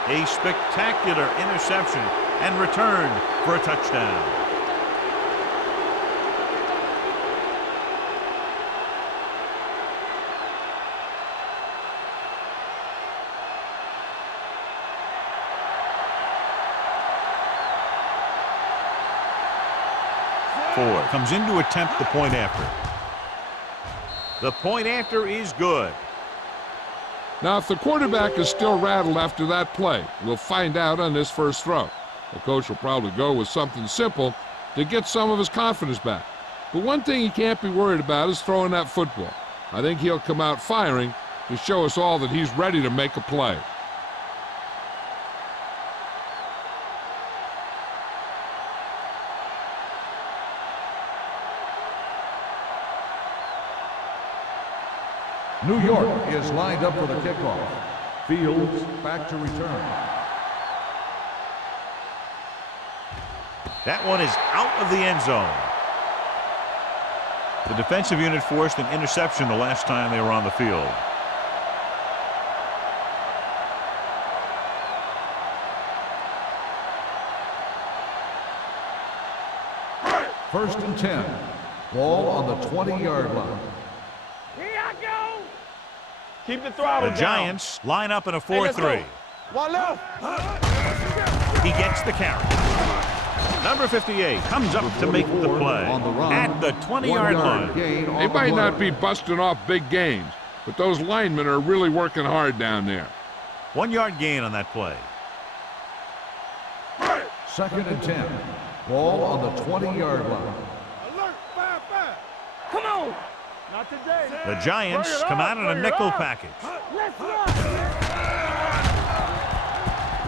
A spectacular interception and returned for a touchdown. Ford comes in to attempt the point after. The point after is good. Now, if the quarterback is still rattled after that play, we'll find out on this first throw. The coach will probably go with something simple to get some of his confidence back. But one thing he can't be worried about is throwing that football. I think he'll come out firing to show us all that he's ready to make a play. New York is lined up for the kickoff. Fields back to return. That one is out of the end zone. The defensive unit forced an interception the last time they were on the field. First and 10. Ball on the 20-yard line. Here I go. Keep the throttle The down. Giants line up in a Hey, let's 4-3. go. One left. He gets the carry. Number 58 comes up to make the play On the run. at the 20-yard line. Gain on They the might play. not be busting off big gains, but those linemen are really working hard down there. 1 yard gain on that play. 2nd and 10. Ball on the 20-yard line. Alert, 5-5. Come on. Not today. The Giants come out in a nickel package. Let's run.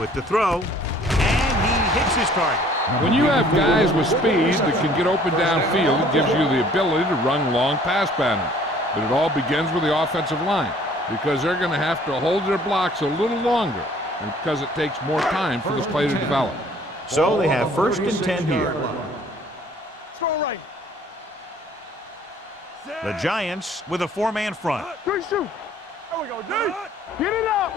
With the throw, and he hits his target. When you have guys with speed that can get open downfield, it gives you the ability to run long pass patterns. But it all begins with the offensive line, because they're going to have to hold their blocks a little longer, and because it takes more time for the play to develop. So they have 1st and 10 here. Throw right. The Giants with a 4-man front. 3 shoot. There we go, D. Get it up.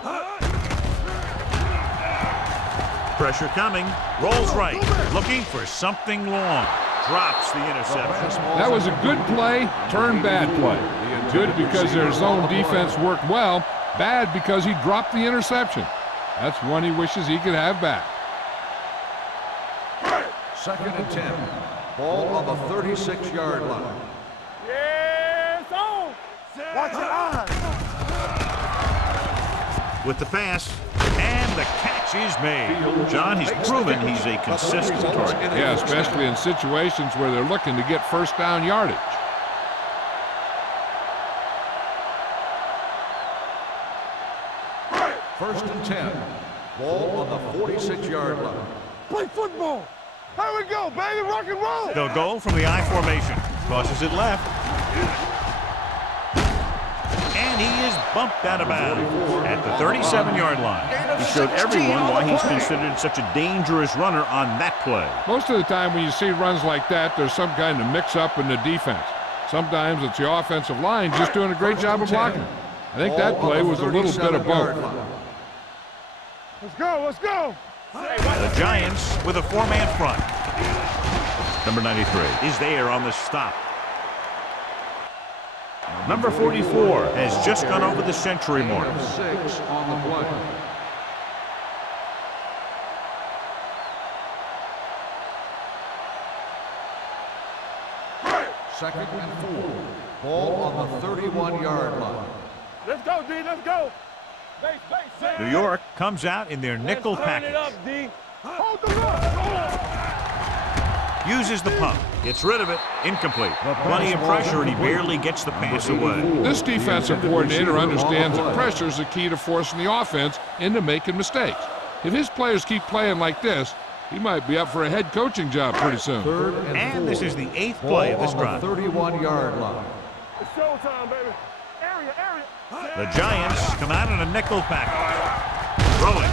Pressure coming. Rolls right. Looking for something long. Drops the interception. That was a good play, turned bad play. Good because their zone defense worked well. Bad because he dropped the interception. That's one he wishes he could have back. 2nd and 10. Ball on the 36-yard line. Yes, on. Watch your eyes. With the pass, and the catch is made. John, he's proven he's a consistent target. Yeah, especially in situations where they're looking to get 1st down yardage. First and 10. Ball on the 46-yard line. Play football. Here we go, baby. Rock and roll. They'll go from the I formation. Crosses it left. And he is bumped out of bounds at the 37-yard line. He showed everyone why he's considered such a dangerous runner on that play. Most of the time when you see runs like that, there's some kind of mix-up in the defense. Sometimes it's the offensive line just doing a great job of blocking. I think that play was a little bit of both. Let's go, let's go. The Giants with a 4-man front. Number 93 is there on the stop. Number 44 has just gone over the century mark. 6 on the play. Second and 4. Ball on the 31-yard line. Let's go, D, let's go. Base, base. New York comes out in their nickel package. Turn it up, D. Hold the run. Uses the pump. Gets rid of it. Incomplete. Plenty of pressure, and he barely gets the pass away. This defensive coordinator understands that pressure is the key to forcing the offense into making mistakes. If his players keep playing like this, he might be up for a head coaching job pretty soon. Third And this is the 8th Ball play of this on the drive. 31-yard line. It's showtime, baby. Area. The Giants come out in a nickel package. Throwing.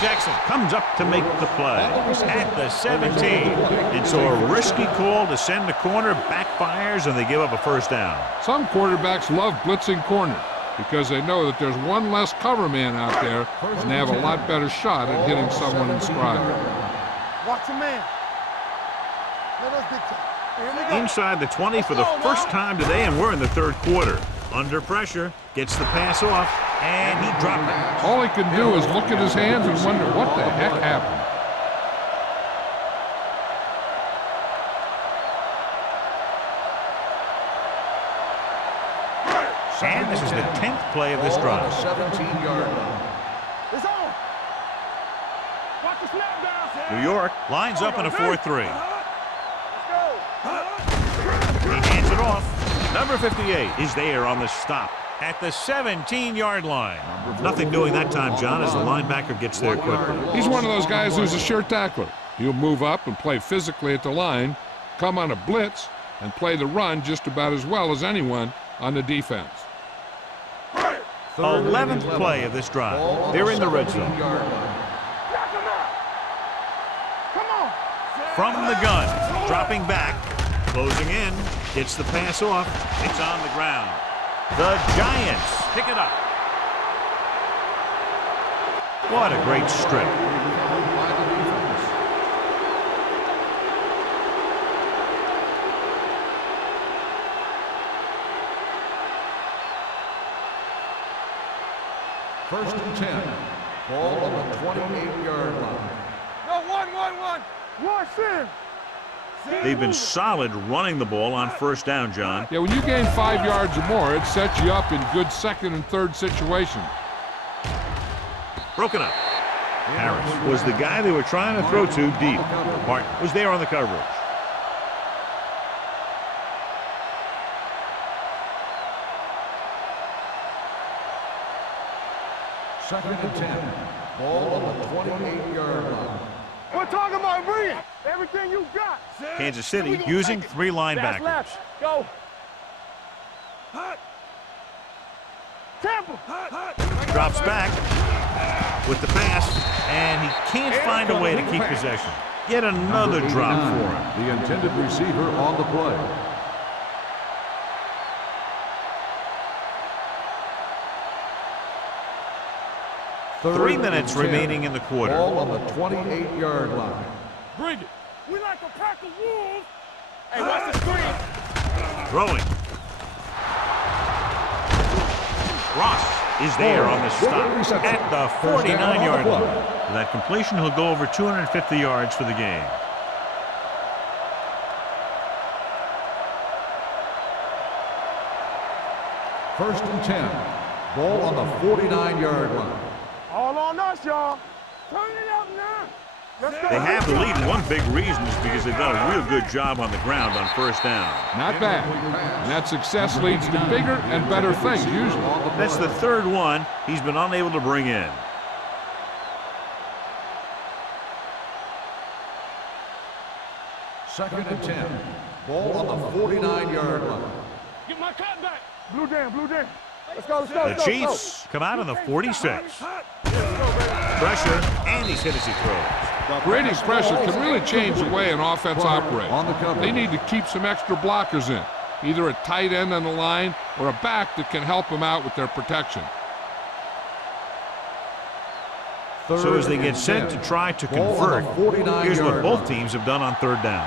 Jackson comes up to make the play at the 17. And so a risky call to send the corner backfires, and they give up a 1st down. Some quarterbacks love blitzing corners because they know that there's one less cover man out there and they have a lot better shot at hitting someone in stride. Watch a man. Let us dictate. Here we go. Inside the 20 for the first time today, and we're in the 3rd quarter. Under pressure, gets the pass off, and he dropped it. All he can do is look at his hands and wonder what the heck happened. And this is the 10th play of this drive. 17-yard line. It's on. Watch the snap down. New York lines up in a 4-3. Let's He hands it off. Number 58 is there on the stop at the 17-yard line. Nothing doing that time, John, as the linebacker gets there quickly. He's one of those guys who's a sure tackler. He'll move up and play physically at the line, come on a blitz, and play the run just about as well as anyone on the defense. 11th play of this drive. They're in the red zone. Come on. From the gun, dropping back, closing in, gets the pass off. It's on the ground. The Giants pick it up. What a great strip. First and 10. Ball on the 28-yard line. No, one. Watch him. They've been solid running the ball on first down, John. Yeah, when you gain 5 yards or more, it sets you up in good second and third situations. Broken up. Harris was the guy they were trying to throw to deep. Martin was there on the coverage. Second and 10. Ball on the 28-yard line. We're talking about bringing everything you got. Kansas City using 3 linebackers. Left. Go. Tampa. Drops back with the pass, and he can't find a way to keep possession. Yet another drop for him. The intended receiver on the play. Three minutes remaining in the quarter. Ball on the 28-yard line. Bring it. We like a pack of wolves. Hey, watch the screen. Throwing. Ross is there on the stop at the 49-yard line. With that completion, he'll go over 250 yards for the game. First and 10. Ball on the 49-yard line. All on us, y'all. Turn it up now. Let's go. They have the lead, and one big reason is because they've done a real good job on the ground on first down. Not bad. And that success leads to bigger and better things, usually. That's the third one he's been unable to bring in. Second and 10. Ball on the 49-yard line. Get my cut back. Blue down, blue down. Let's go, let's go, The let's go. Chiefs come out on the 46. Pressure, and he's hit as he throws. Creating pressure can really change the way an offense operates. On the cover. They need to keep some extra blockers in, either a tight end on the line or a back that can help them out with their protection. So as they get set to try to convert, here's what both teams have done on third down.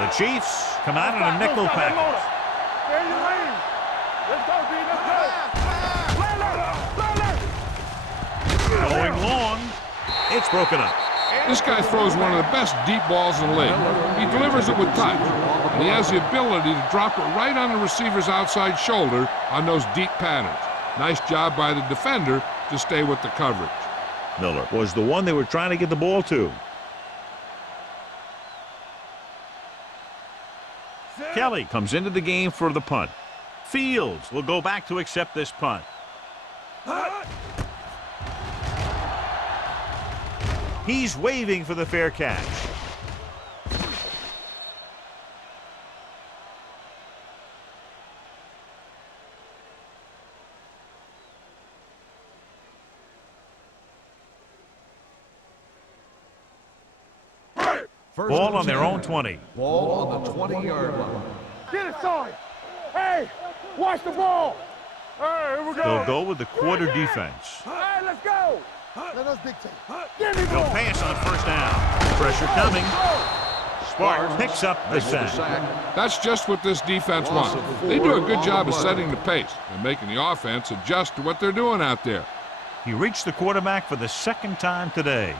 The Chiefs come out in a nickel package. There you lane. Let's go, D. Let's go. Going long. It's broken up. This guy throws one of the best deep balls in the league. He delivers it with touch, and he has the ability to drop it right on the receiver's outside shoulder on those deep patterns. Nice job by the defender to stay with the coverage. Miller was the one they were trying to get the ball to. Kelly comes into the game for the punt. Fields will go back to accept this punt. He's waving for the fair catch. Ball on their own 20. Ball on the 20-yard line. Get it, son. Hey, watch the ball. Hey, here we go. They'll go with the quarter defense. Hey, let's go. Let us dictate. Give me They'll ball. pass on first down. Pressure coming. Sparks picks up the sack. That's just what this defense wants. They do a good job of setting the pace and making the offense adjust to what they're doing out there. He reached the quarterback for the second time today.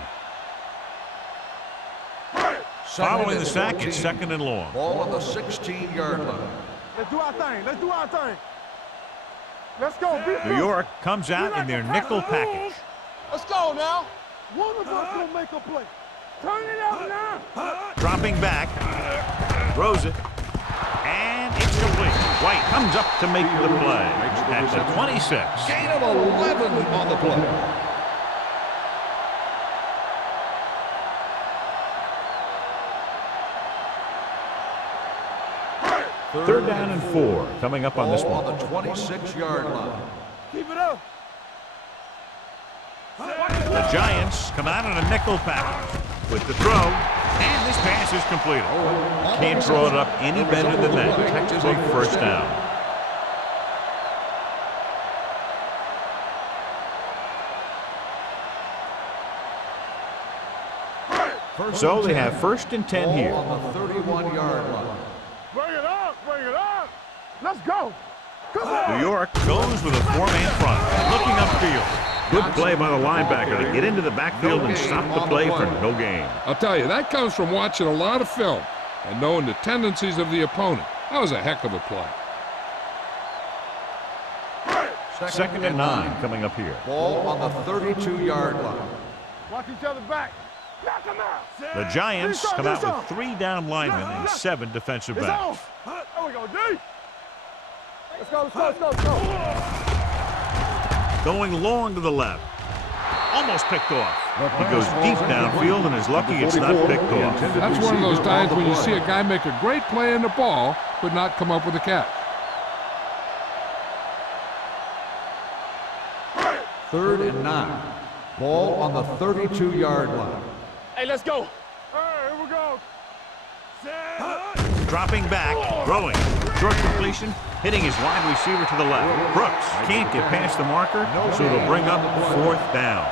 Following the sack, it's second and long. Ball on the 16-yard line. Let's do our thing. Let's do our thing. Let's go. Be New York comes out in their nickel package. Let's go now. One of us will make a play. Turn it up now. Dropping back. Throws it. And it's complete. White comes up to make the play at the 26. Gain of 11 on the play. Third down and 4 coming up on this Ball one. on the 26-yard line. Keep it up. The Giants come out in a nickel package with the throw, and this pass is completed. Can't throw it up any better than that. Textbook first down. So they have first and 10 here. Ball on the 31-yard line. Bring it up. Bring it up. Let's go. Come on. New York goes with a 4-man front, looking upfield. Good play by the linebacker to get into the backfield and stop the play for no gain. I'll tell you, that comes from watching a lot of film and knowing the tendencies of the opponent. That was a heck of a play. Second and 9 coming up here. Ball on the 32-yard line. Watch each other back. Knock him out. The Giants come out with 3 down linemen and 7 defensive It's backs. on. There we go, D. Let's go, let's go, let's go, let's go. Going long to the left. Almost picked off. He goes deep downfield and is lucky it's not picked off. That's one of those times when you see a guy make a great play in the ball, but not come up with a catch. 3rd and 9. Ball on the 32-yard line. Hey, let's go. Hey, here we go. Dropping back, throwing. Short completion, hitting his wide receiver to the left. Brooks can't get past the marker, so it'll bring up 4th down.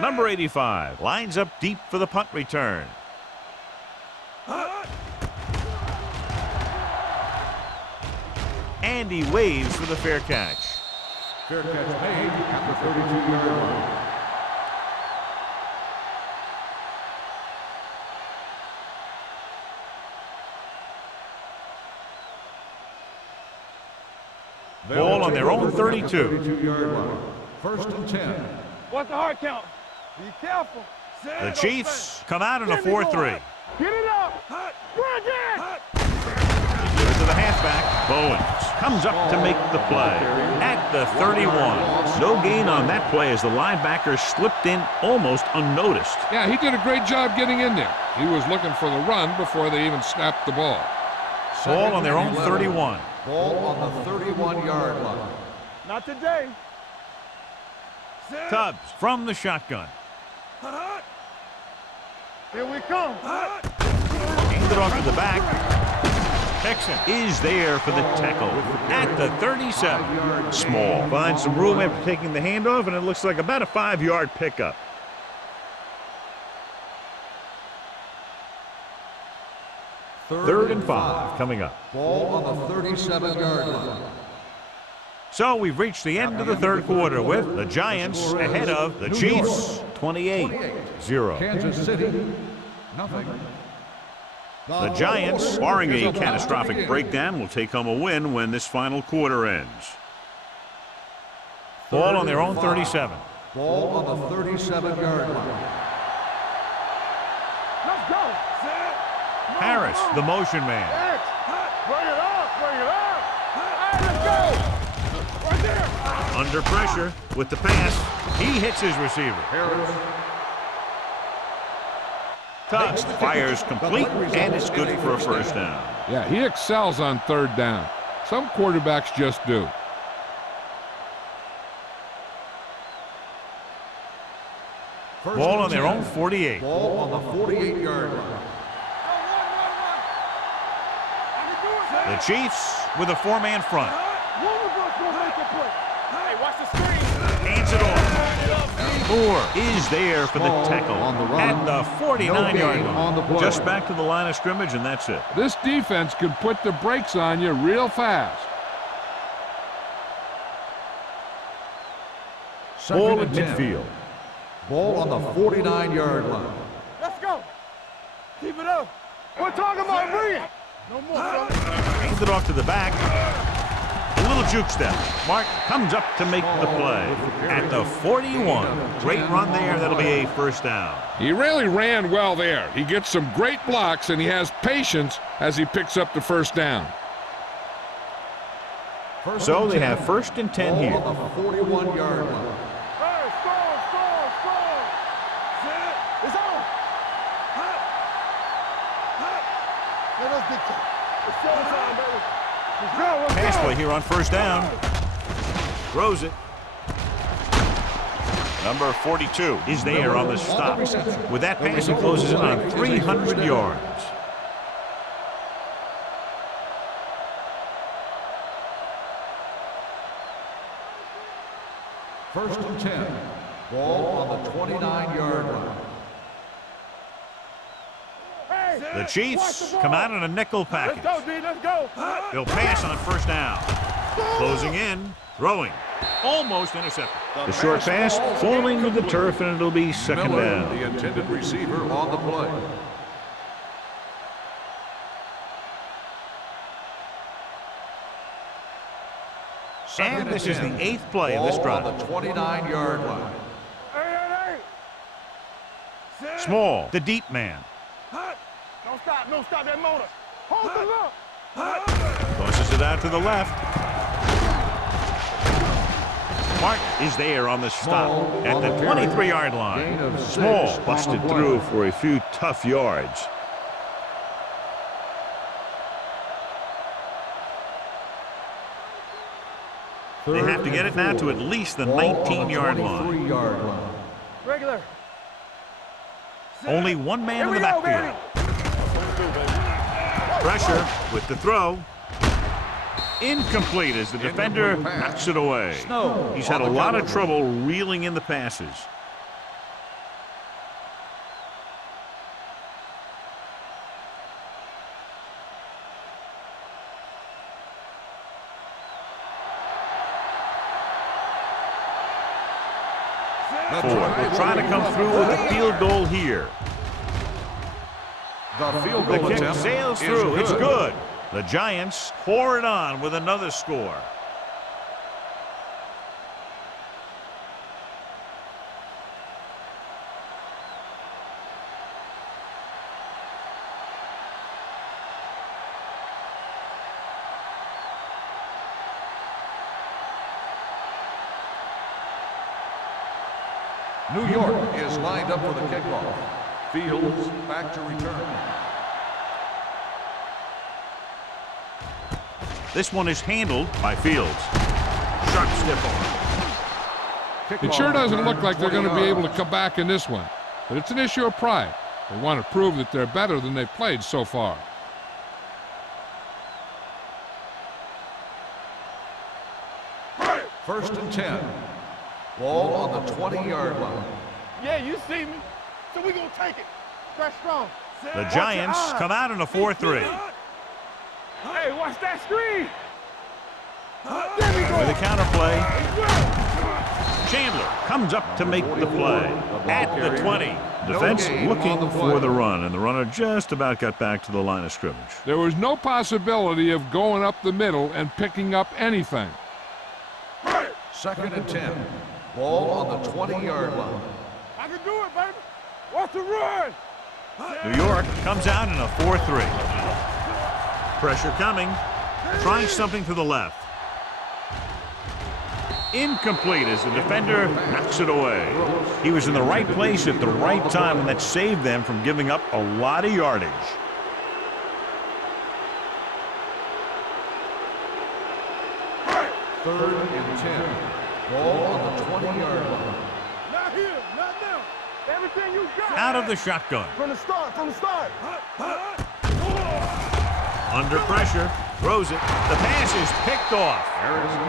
Number 85 lines up deep for the punt return. And he waves for the fair catch. Fair catch made at the 32-yard line. Ball on their own 32. 32-yard line. 1st and 10. What's the hard count? Be careful. The Chiefs come out in a 4-3. Get it up. Bring it. Give it to the halfback. Bowens comes up to make the play at the 31. No gain on that play as the linebacker slipped in almost unnoticed. Yeah, he did a great job getting in there. He was looking for the run before they even snapped the ball. Ball on their own 31. Ball on the 31-yard line. Not today. Tubbs from the shotgun. Here we come. Hand it off to the back. Texan is there for the tackle at the 37. Small. Finds some room after taking the handoff, and it looks like about a 5-yard pickup. Third and 5 coming up. Ball on the 37-yard line. So we've reached the end of the 3rd quarter with the Giants ahead of the Chiefs 28-0. Kansas City, nothing. The Giants, barring a catastrophic breakdown, will take home a win when this final quarter ends. Ball on their own 37. Ball on the 37-yard line. Let's go. Harris, the motion man. Bring it up. Bring it up. Hey, let's go. Right there. Under pressure with the pass. He hits his receiver. Tubbs fires complete, and it's good for a 1st down. Yeah, he excels on 3rd down. Some quarterbacks just do. Ball on their own 48. Ball on the 48-yard line. The Chiefs with a 4-man front. One of us will make a play. Hey, watch the screen. Hands it off. Moore is there for the tackle on the run. at the 49-yard gain on the line. play. Just back to the line of scrimmage, and that's it. This defense could put the brakes on you real fast. Ball at 2nd and 10. midfield. Ball on the 49-yard line. Let's go. Keep it up. We're talking about bring it. No more. Hands it off to the back. A little juke step. Mark comes up to make the play at the 41. Great run there. That'll be a 1st down. He really ran well there. He gets some great blocks, and he has patience as he picks up the 1st down. So they have 1st and 10 here. Ball on the 41-yard line. Hey, score. It's on. Let us dictate. It's showtime, baby. Let's go. Let's Pass go. play here on 1st down. Throws it. Number 42 is there on the stop. With that pass, he closes in on 300 yards. First and 10. Ball on the 29-yard line. The Chiefs come out in a nickel package. Let's go, D. Let's go. They'll pass on first down. Closing in, throwing. Almost intercepted. The short pass falling to the turf, and it'll be second Miller, down. the intended receiver on the play. And this is the 8th play of this drive. On the 29-yard line. Small, the deep man. Don't stop that motor. Hold the look. Tosses it out to the left. Mark is there on the stop at the 23-yard line. Small busted through for a few tough yards. They have to get it now to at least the 19-yard line. Regular. Only one man in the backfield. Pressure with the throw. Incomplete as the defender knocks it away. He's had a lot of trouble reeling in the passes. Ford will try to come through with a field goal here. The field The goal kick attempt sails is through. It's good. good. The Giants pour it on with another score. New York is lined up for the kickoff. Fields back to return. This one is handled by Fields. Sharp stiff arm. It sure doesn't look like they're going to be able to come back in this one, but it's an issue of pride. They want to prove that they're better than they've played so far. First and 10. Ball on the 20-yard line. Yeah, you see me. So we gonna take it. Stretch strong. The Giants come out in a 4-3. Hey, watch that screen. With a counterplay. Chandler comes up to make the play. At the 20. Defense looking for the run, and the runner just about got back to the line of scrimmage. There was no possibility of going up the middle and picking up anything. Second and 10. Ball on the 20-yard line. I can do it, baby. Watch the run. New York comes out in a 4-3. Pressure coming. Trying something to the left. Incomplete as the defender knocks it away. He was in the right place at the right time, and that saved them from giving up a lot of yardage. Third and 10. Ball on the 20-yard line. Not here, not now. Everything you got. Out of the shotgun. From the start, from the start. Under pressure, throws it. The pass is picked off.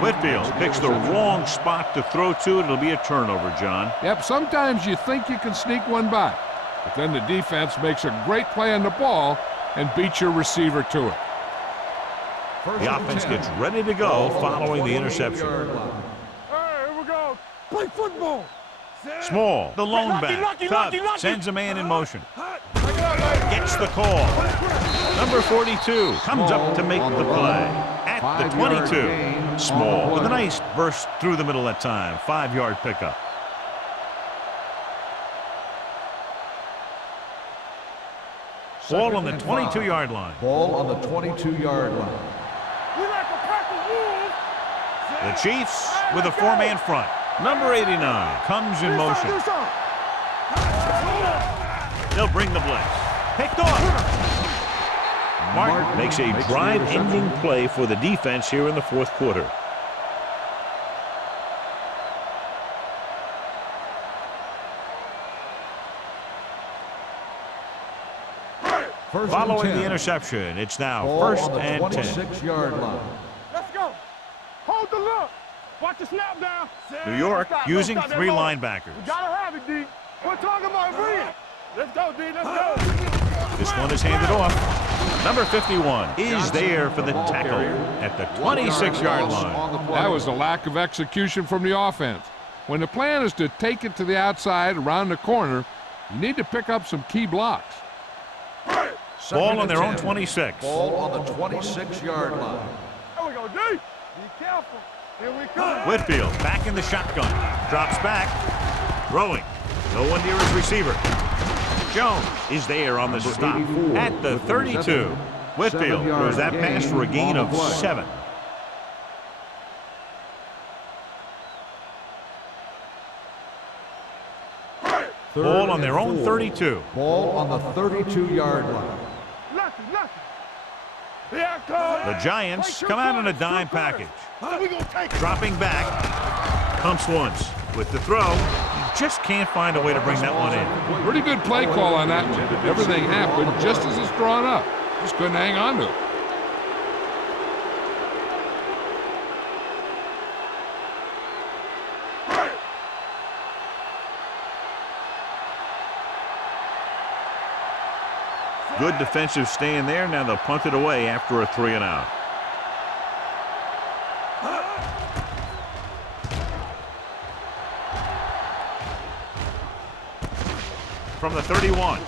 Whitfield picks the wrong spot to throw to. It'll be a turnover, John. Yep, sometimes you think you can sneak one by, but then the defense makes a great play on the ball and beats your receiver to it. The offense gets ready to go following the interception. Hey, here we go. Play football. Small, the lone back. Tubbs sends a man in motion. Gets the call. Number 42 comes up to make the play. At the 22. Small with a nice burst through the middle that time. 5-yard pickup. Ball on the 22-yard line. Ball on the 22-yard line. We like a pack of wolves. The Chiefs with a 4-man front. Number 89 comes in motion. They'll bring the blitz. Picked off. Martin makes a drive-ending play for the defense here in the fourth quarter. Following the interception, it's now first and 10. 26-yard line. Let's go. Hold the look. Watch the snap down. New York using Stop that 3 ball. linebackers. We gotta have it, D. We're talking about Bree. Let's go, D. Let's go. This one is handed off. Number 51 is there for the tackle at the 26-yard line. That was a lack of execution from the offense. When the plan is to take it to the outside around the corner, you need to pick up some key blocks. Ball on their own 26. Ball on the 26-yard line. There we go, D. Be careful. Here we come. Whitfield back in the shotgun. Drops back. Throwing. No one near his receiver. Jones is there on the stop at the 32. Whitfield throws that pass for a gain of 7. Ball on their own 32. Ball on the 32-yard line. Nothing. Here I come. The Giants come out in a dime package. We gonna take it. Dropping back. Pumps once. With the throw, he just can't find a way to bring that one in. Pretty good play call on that one. Everything happened just as it's drawn up. Just couldn't hang on to it. Good defensive stand there. Now they'll punt it away after a 3-and-out. From the 31.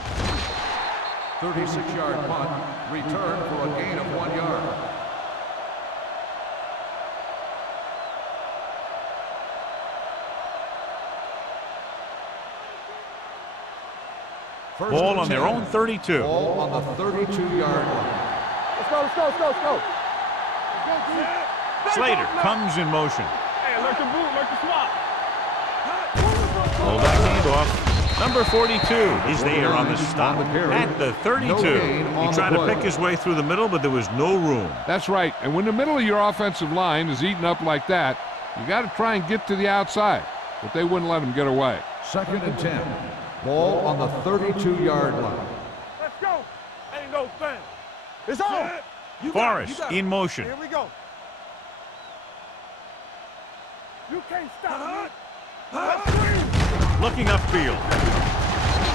36-yard punt. Return for a gain of 1 yard. Ball on their own 32. Ball on the 32-yard line. Let's go. Slater comes in motion. Hey, alert the boot, alert the swap. Hold that handoff. Number 42 is there on the stop at the 32. He tried to pick his way through the middle, but there was no room. That's right. And when the middle of your offensive line is eaten up like that, you got to try and get to the outside. But they wouldn't let him get away. 2nd and 10. Ball on the 32-yard line. Let's go. Ain't no thing. It's on. Forrest in motion. Here we go. You can't stop me. Looking upfield.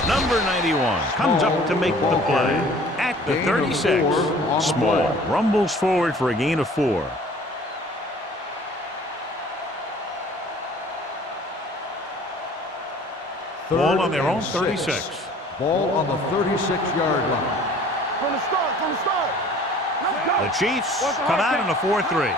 Number 91 comes up to make the play at the 36. Small rumbles forward for a gain of 4. Ball on their own 36. Ball on the 36-yard line. From the start. Let's go. The Chiefs come out in a 4-3.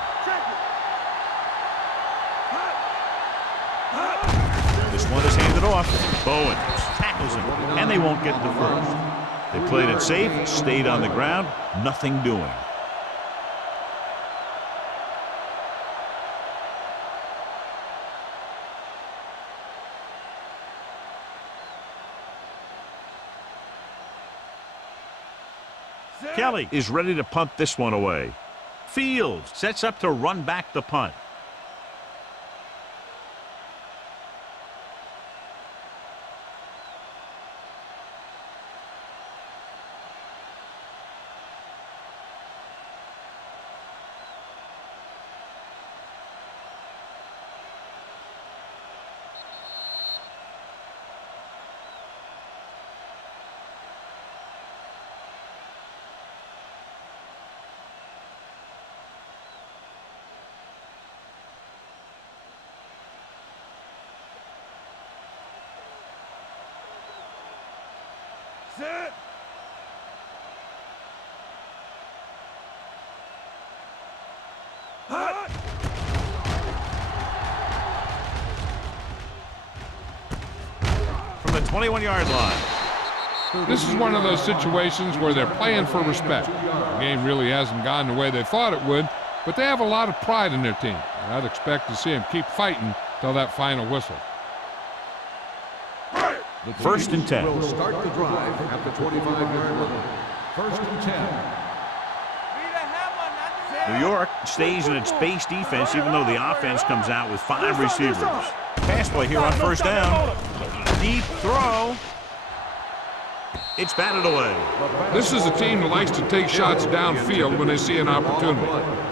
This one is handed off. Bowens tackles him, and they won't get the first. They played it safe, stayed on the ground, nothing doing. Kelly is ready to punt this one away. Fields sets up to run back the punt. Set. Hot. From the 21-yard line. This is one of those situations where they're playing for respect. The game really hasn't gone the way they thought it would, but they have a lot of pride in their team. And I'd expect to see them keep fighting till that final whistle. 1st and 10. Will start the drive at the 25-yard line. 1st and 10. New York stays in its base defense, even though the offense comes out with 5 receivers. Pass play here on 1st down. Deep throw. It's batted away. This is a team that likes to take shots downfield when they see an opportunity.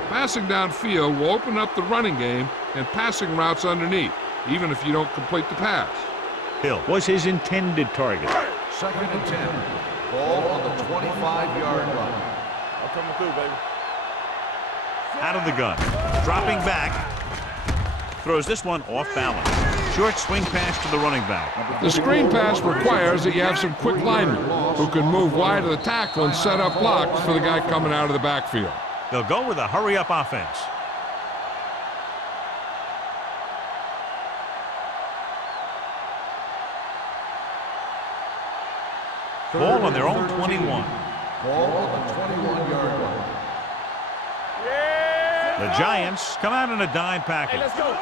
Passing downfield will open up the running game and passing routes underneath, even if you don't complete the pass. Hill was his intended target. 2nd and 10. Ball on the 25-yard line. I'm coming through, baby. Out of the gun. Dropping back. Throws this one off balance. Short swing pass to the running back. The screen pass requires that you have some quick linemen who can move wide of the tackle and set up blocks for the guy coming out of the backfield. They'll go with a hurry-up offense. Ball on their own 21. Ball on the 21-yard line. The Giants come out in a dime package. Let's go.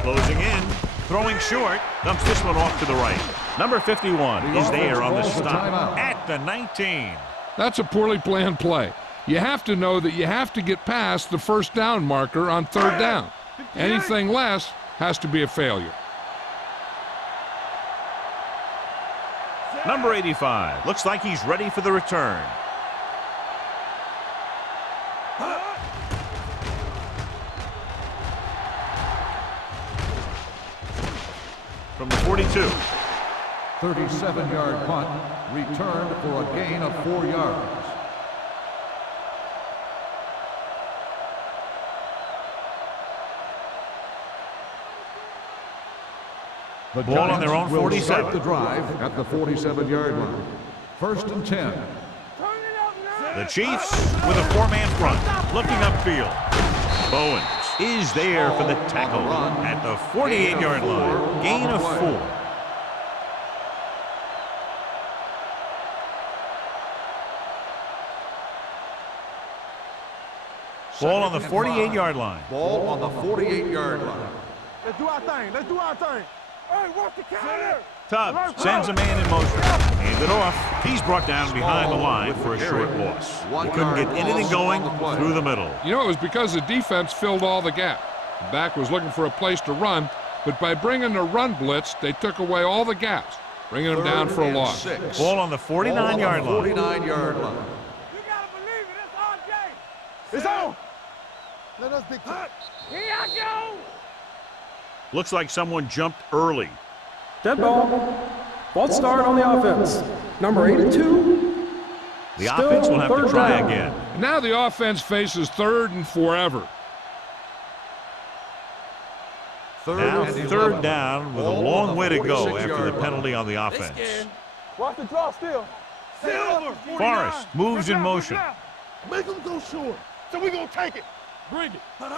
Closing in, throwing short, dumps this one off to the right. Number 51 is there on the stop at the 19. That's a poorly planned play. You have to know that you have to get past the first down marker on 3rd down. Anything less has to be a failure. Number 85 looks like he's ready for the return. From the 42. 37-yard punt, returned for a gain of 4 yards. The Ball on their own will 47. start the drive at the 47-yard line. 1st and 10. The Chiefs with a 4-man front, looking upfield. Bowens is there for the tackle at the 48-yard line. Gain of 4. Ball on the 48-yard line. Ball on the 48-yard line. Let's do our thing. Let's do our thing. Hey, watch the counter. Tubbs sends a man in motion. Hand it off. He's brought down behind the line for a short loss. He couldn't get anything going through the middle. You know, it was because the defense filled all the gap. The back was looking for a place to run, but by bringing the run blitz, they took away all the gaps, bringing them down for a loss. 6. Ball on the 49-yard line. 49-yard line. You gotta believe it. It's RJ. It's on. Let us dictate. Here I go. Looks like someone jumped early. Dead ball. False start on the offense. Number 82. The offense will have to 3rd try down. again. Now the offense faces 3rd and forever. Now 3rd down with a long way to go after the penalty on the offense. Watch the draw still. Silver. Forrest moves in motion. Make them go short. So we gonna take it. Bring it. They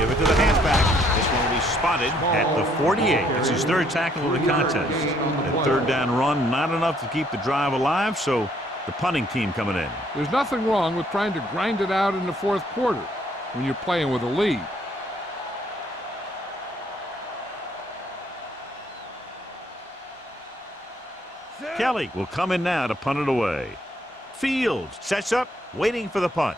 give it to the halfback. This one will be spotted at the 48. It's his 3rd tackle of the contest. That 3rd down run, not enough to keep the drive alive, so the punting team coming in. There's nothing wrong with trying to grind it out in the 4th quarter when you're playing with a lead. Kelly will come in now to punt it away. Fields sets up, waiting for the punt.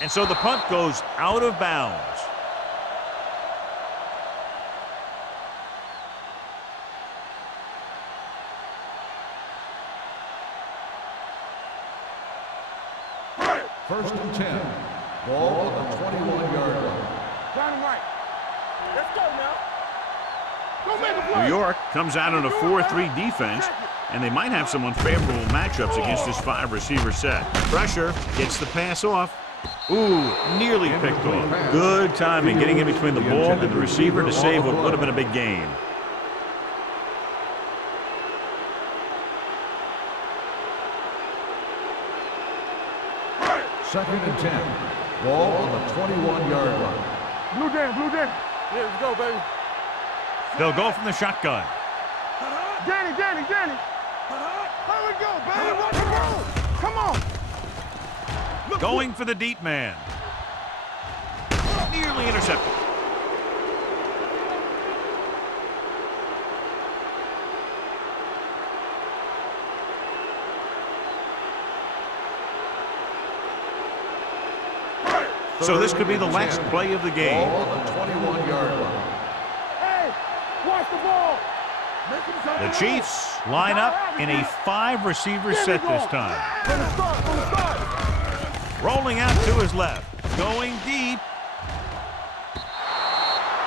And so the punt goes out of bounds. First and 10. Ball on the 21-yard line. Johnny White. Let's go now. Go make a play. New York comes out in a 4-3 defense, and they might have some unfavorable matchups against this 5-receiver set. Pressure gets the pass off. Ooh, nearly picked off. Good timing, getting in between the ball and the receiver to save what would have been a big gain. Second and 10. Ball on the 21-yard line. Blue Dan, blue Dan. Yeah, let's go, baby. They'll go from the shotgun. Danny. Here we go, baby. Watch the roll. Come on. Going for the deep man. Nearly intercepted. So this could be the last play of the game. Ball on the 21-yard line. Hey, watch the ball. The Chiefs line up in a 5-receiver set this time. From the start. Rolling out to his left. Going deep.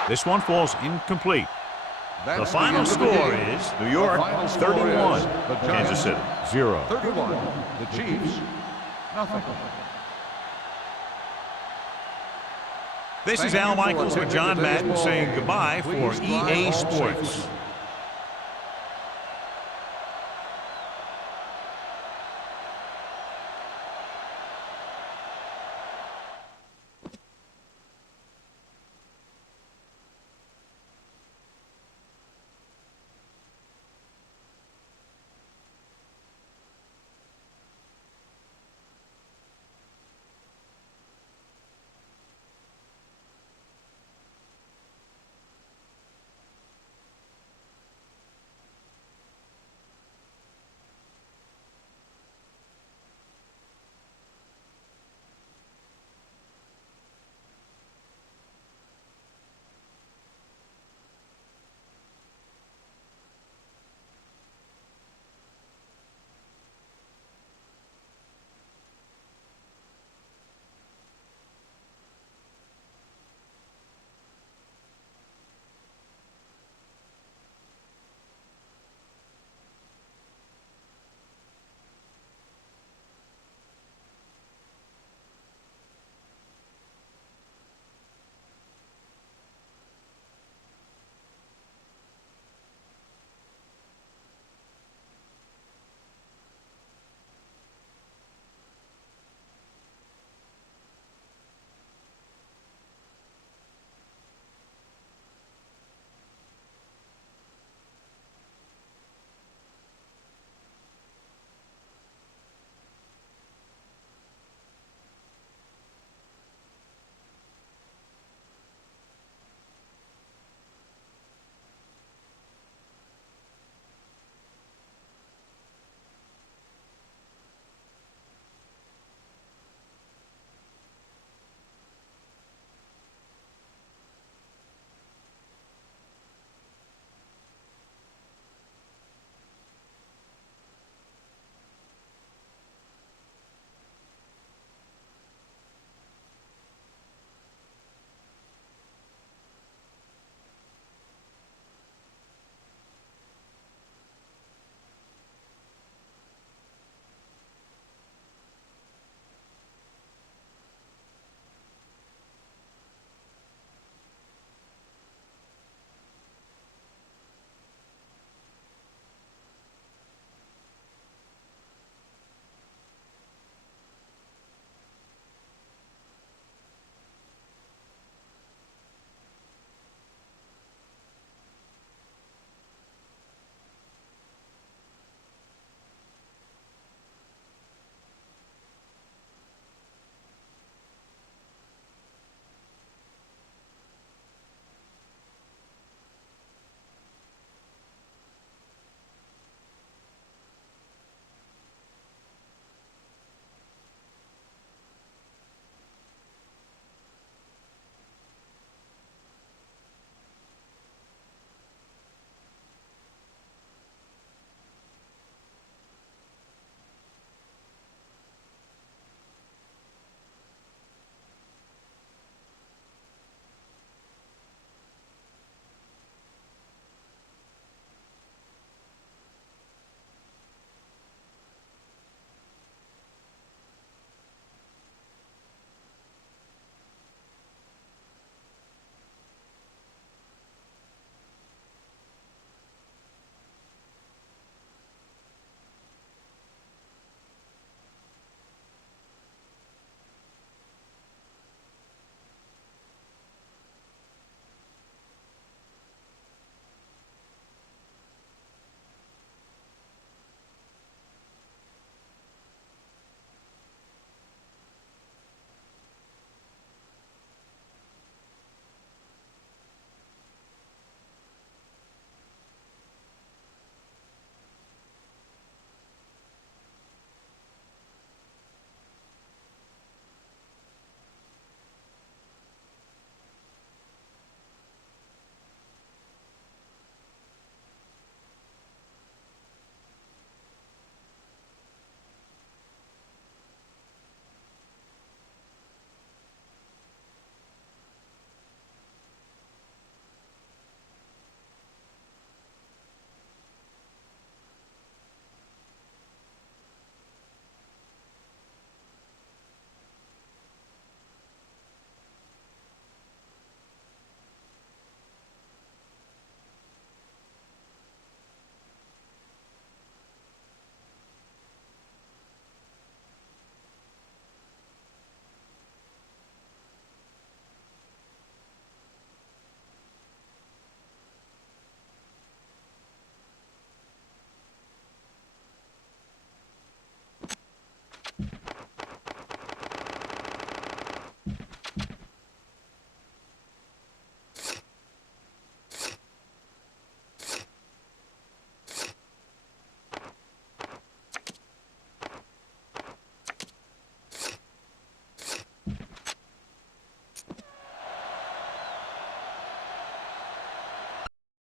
This one falls incomplete. The final score is New York 31, Kansas City 0. 31, the Chiefs, nothing. This is Al Michaels with John Madden saying goodbye for EA Sports.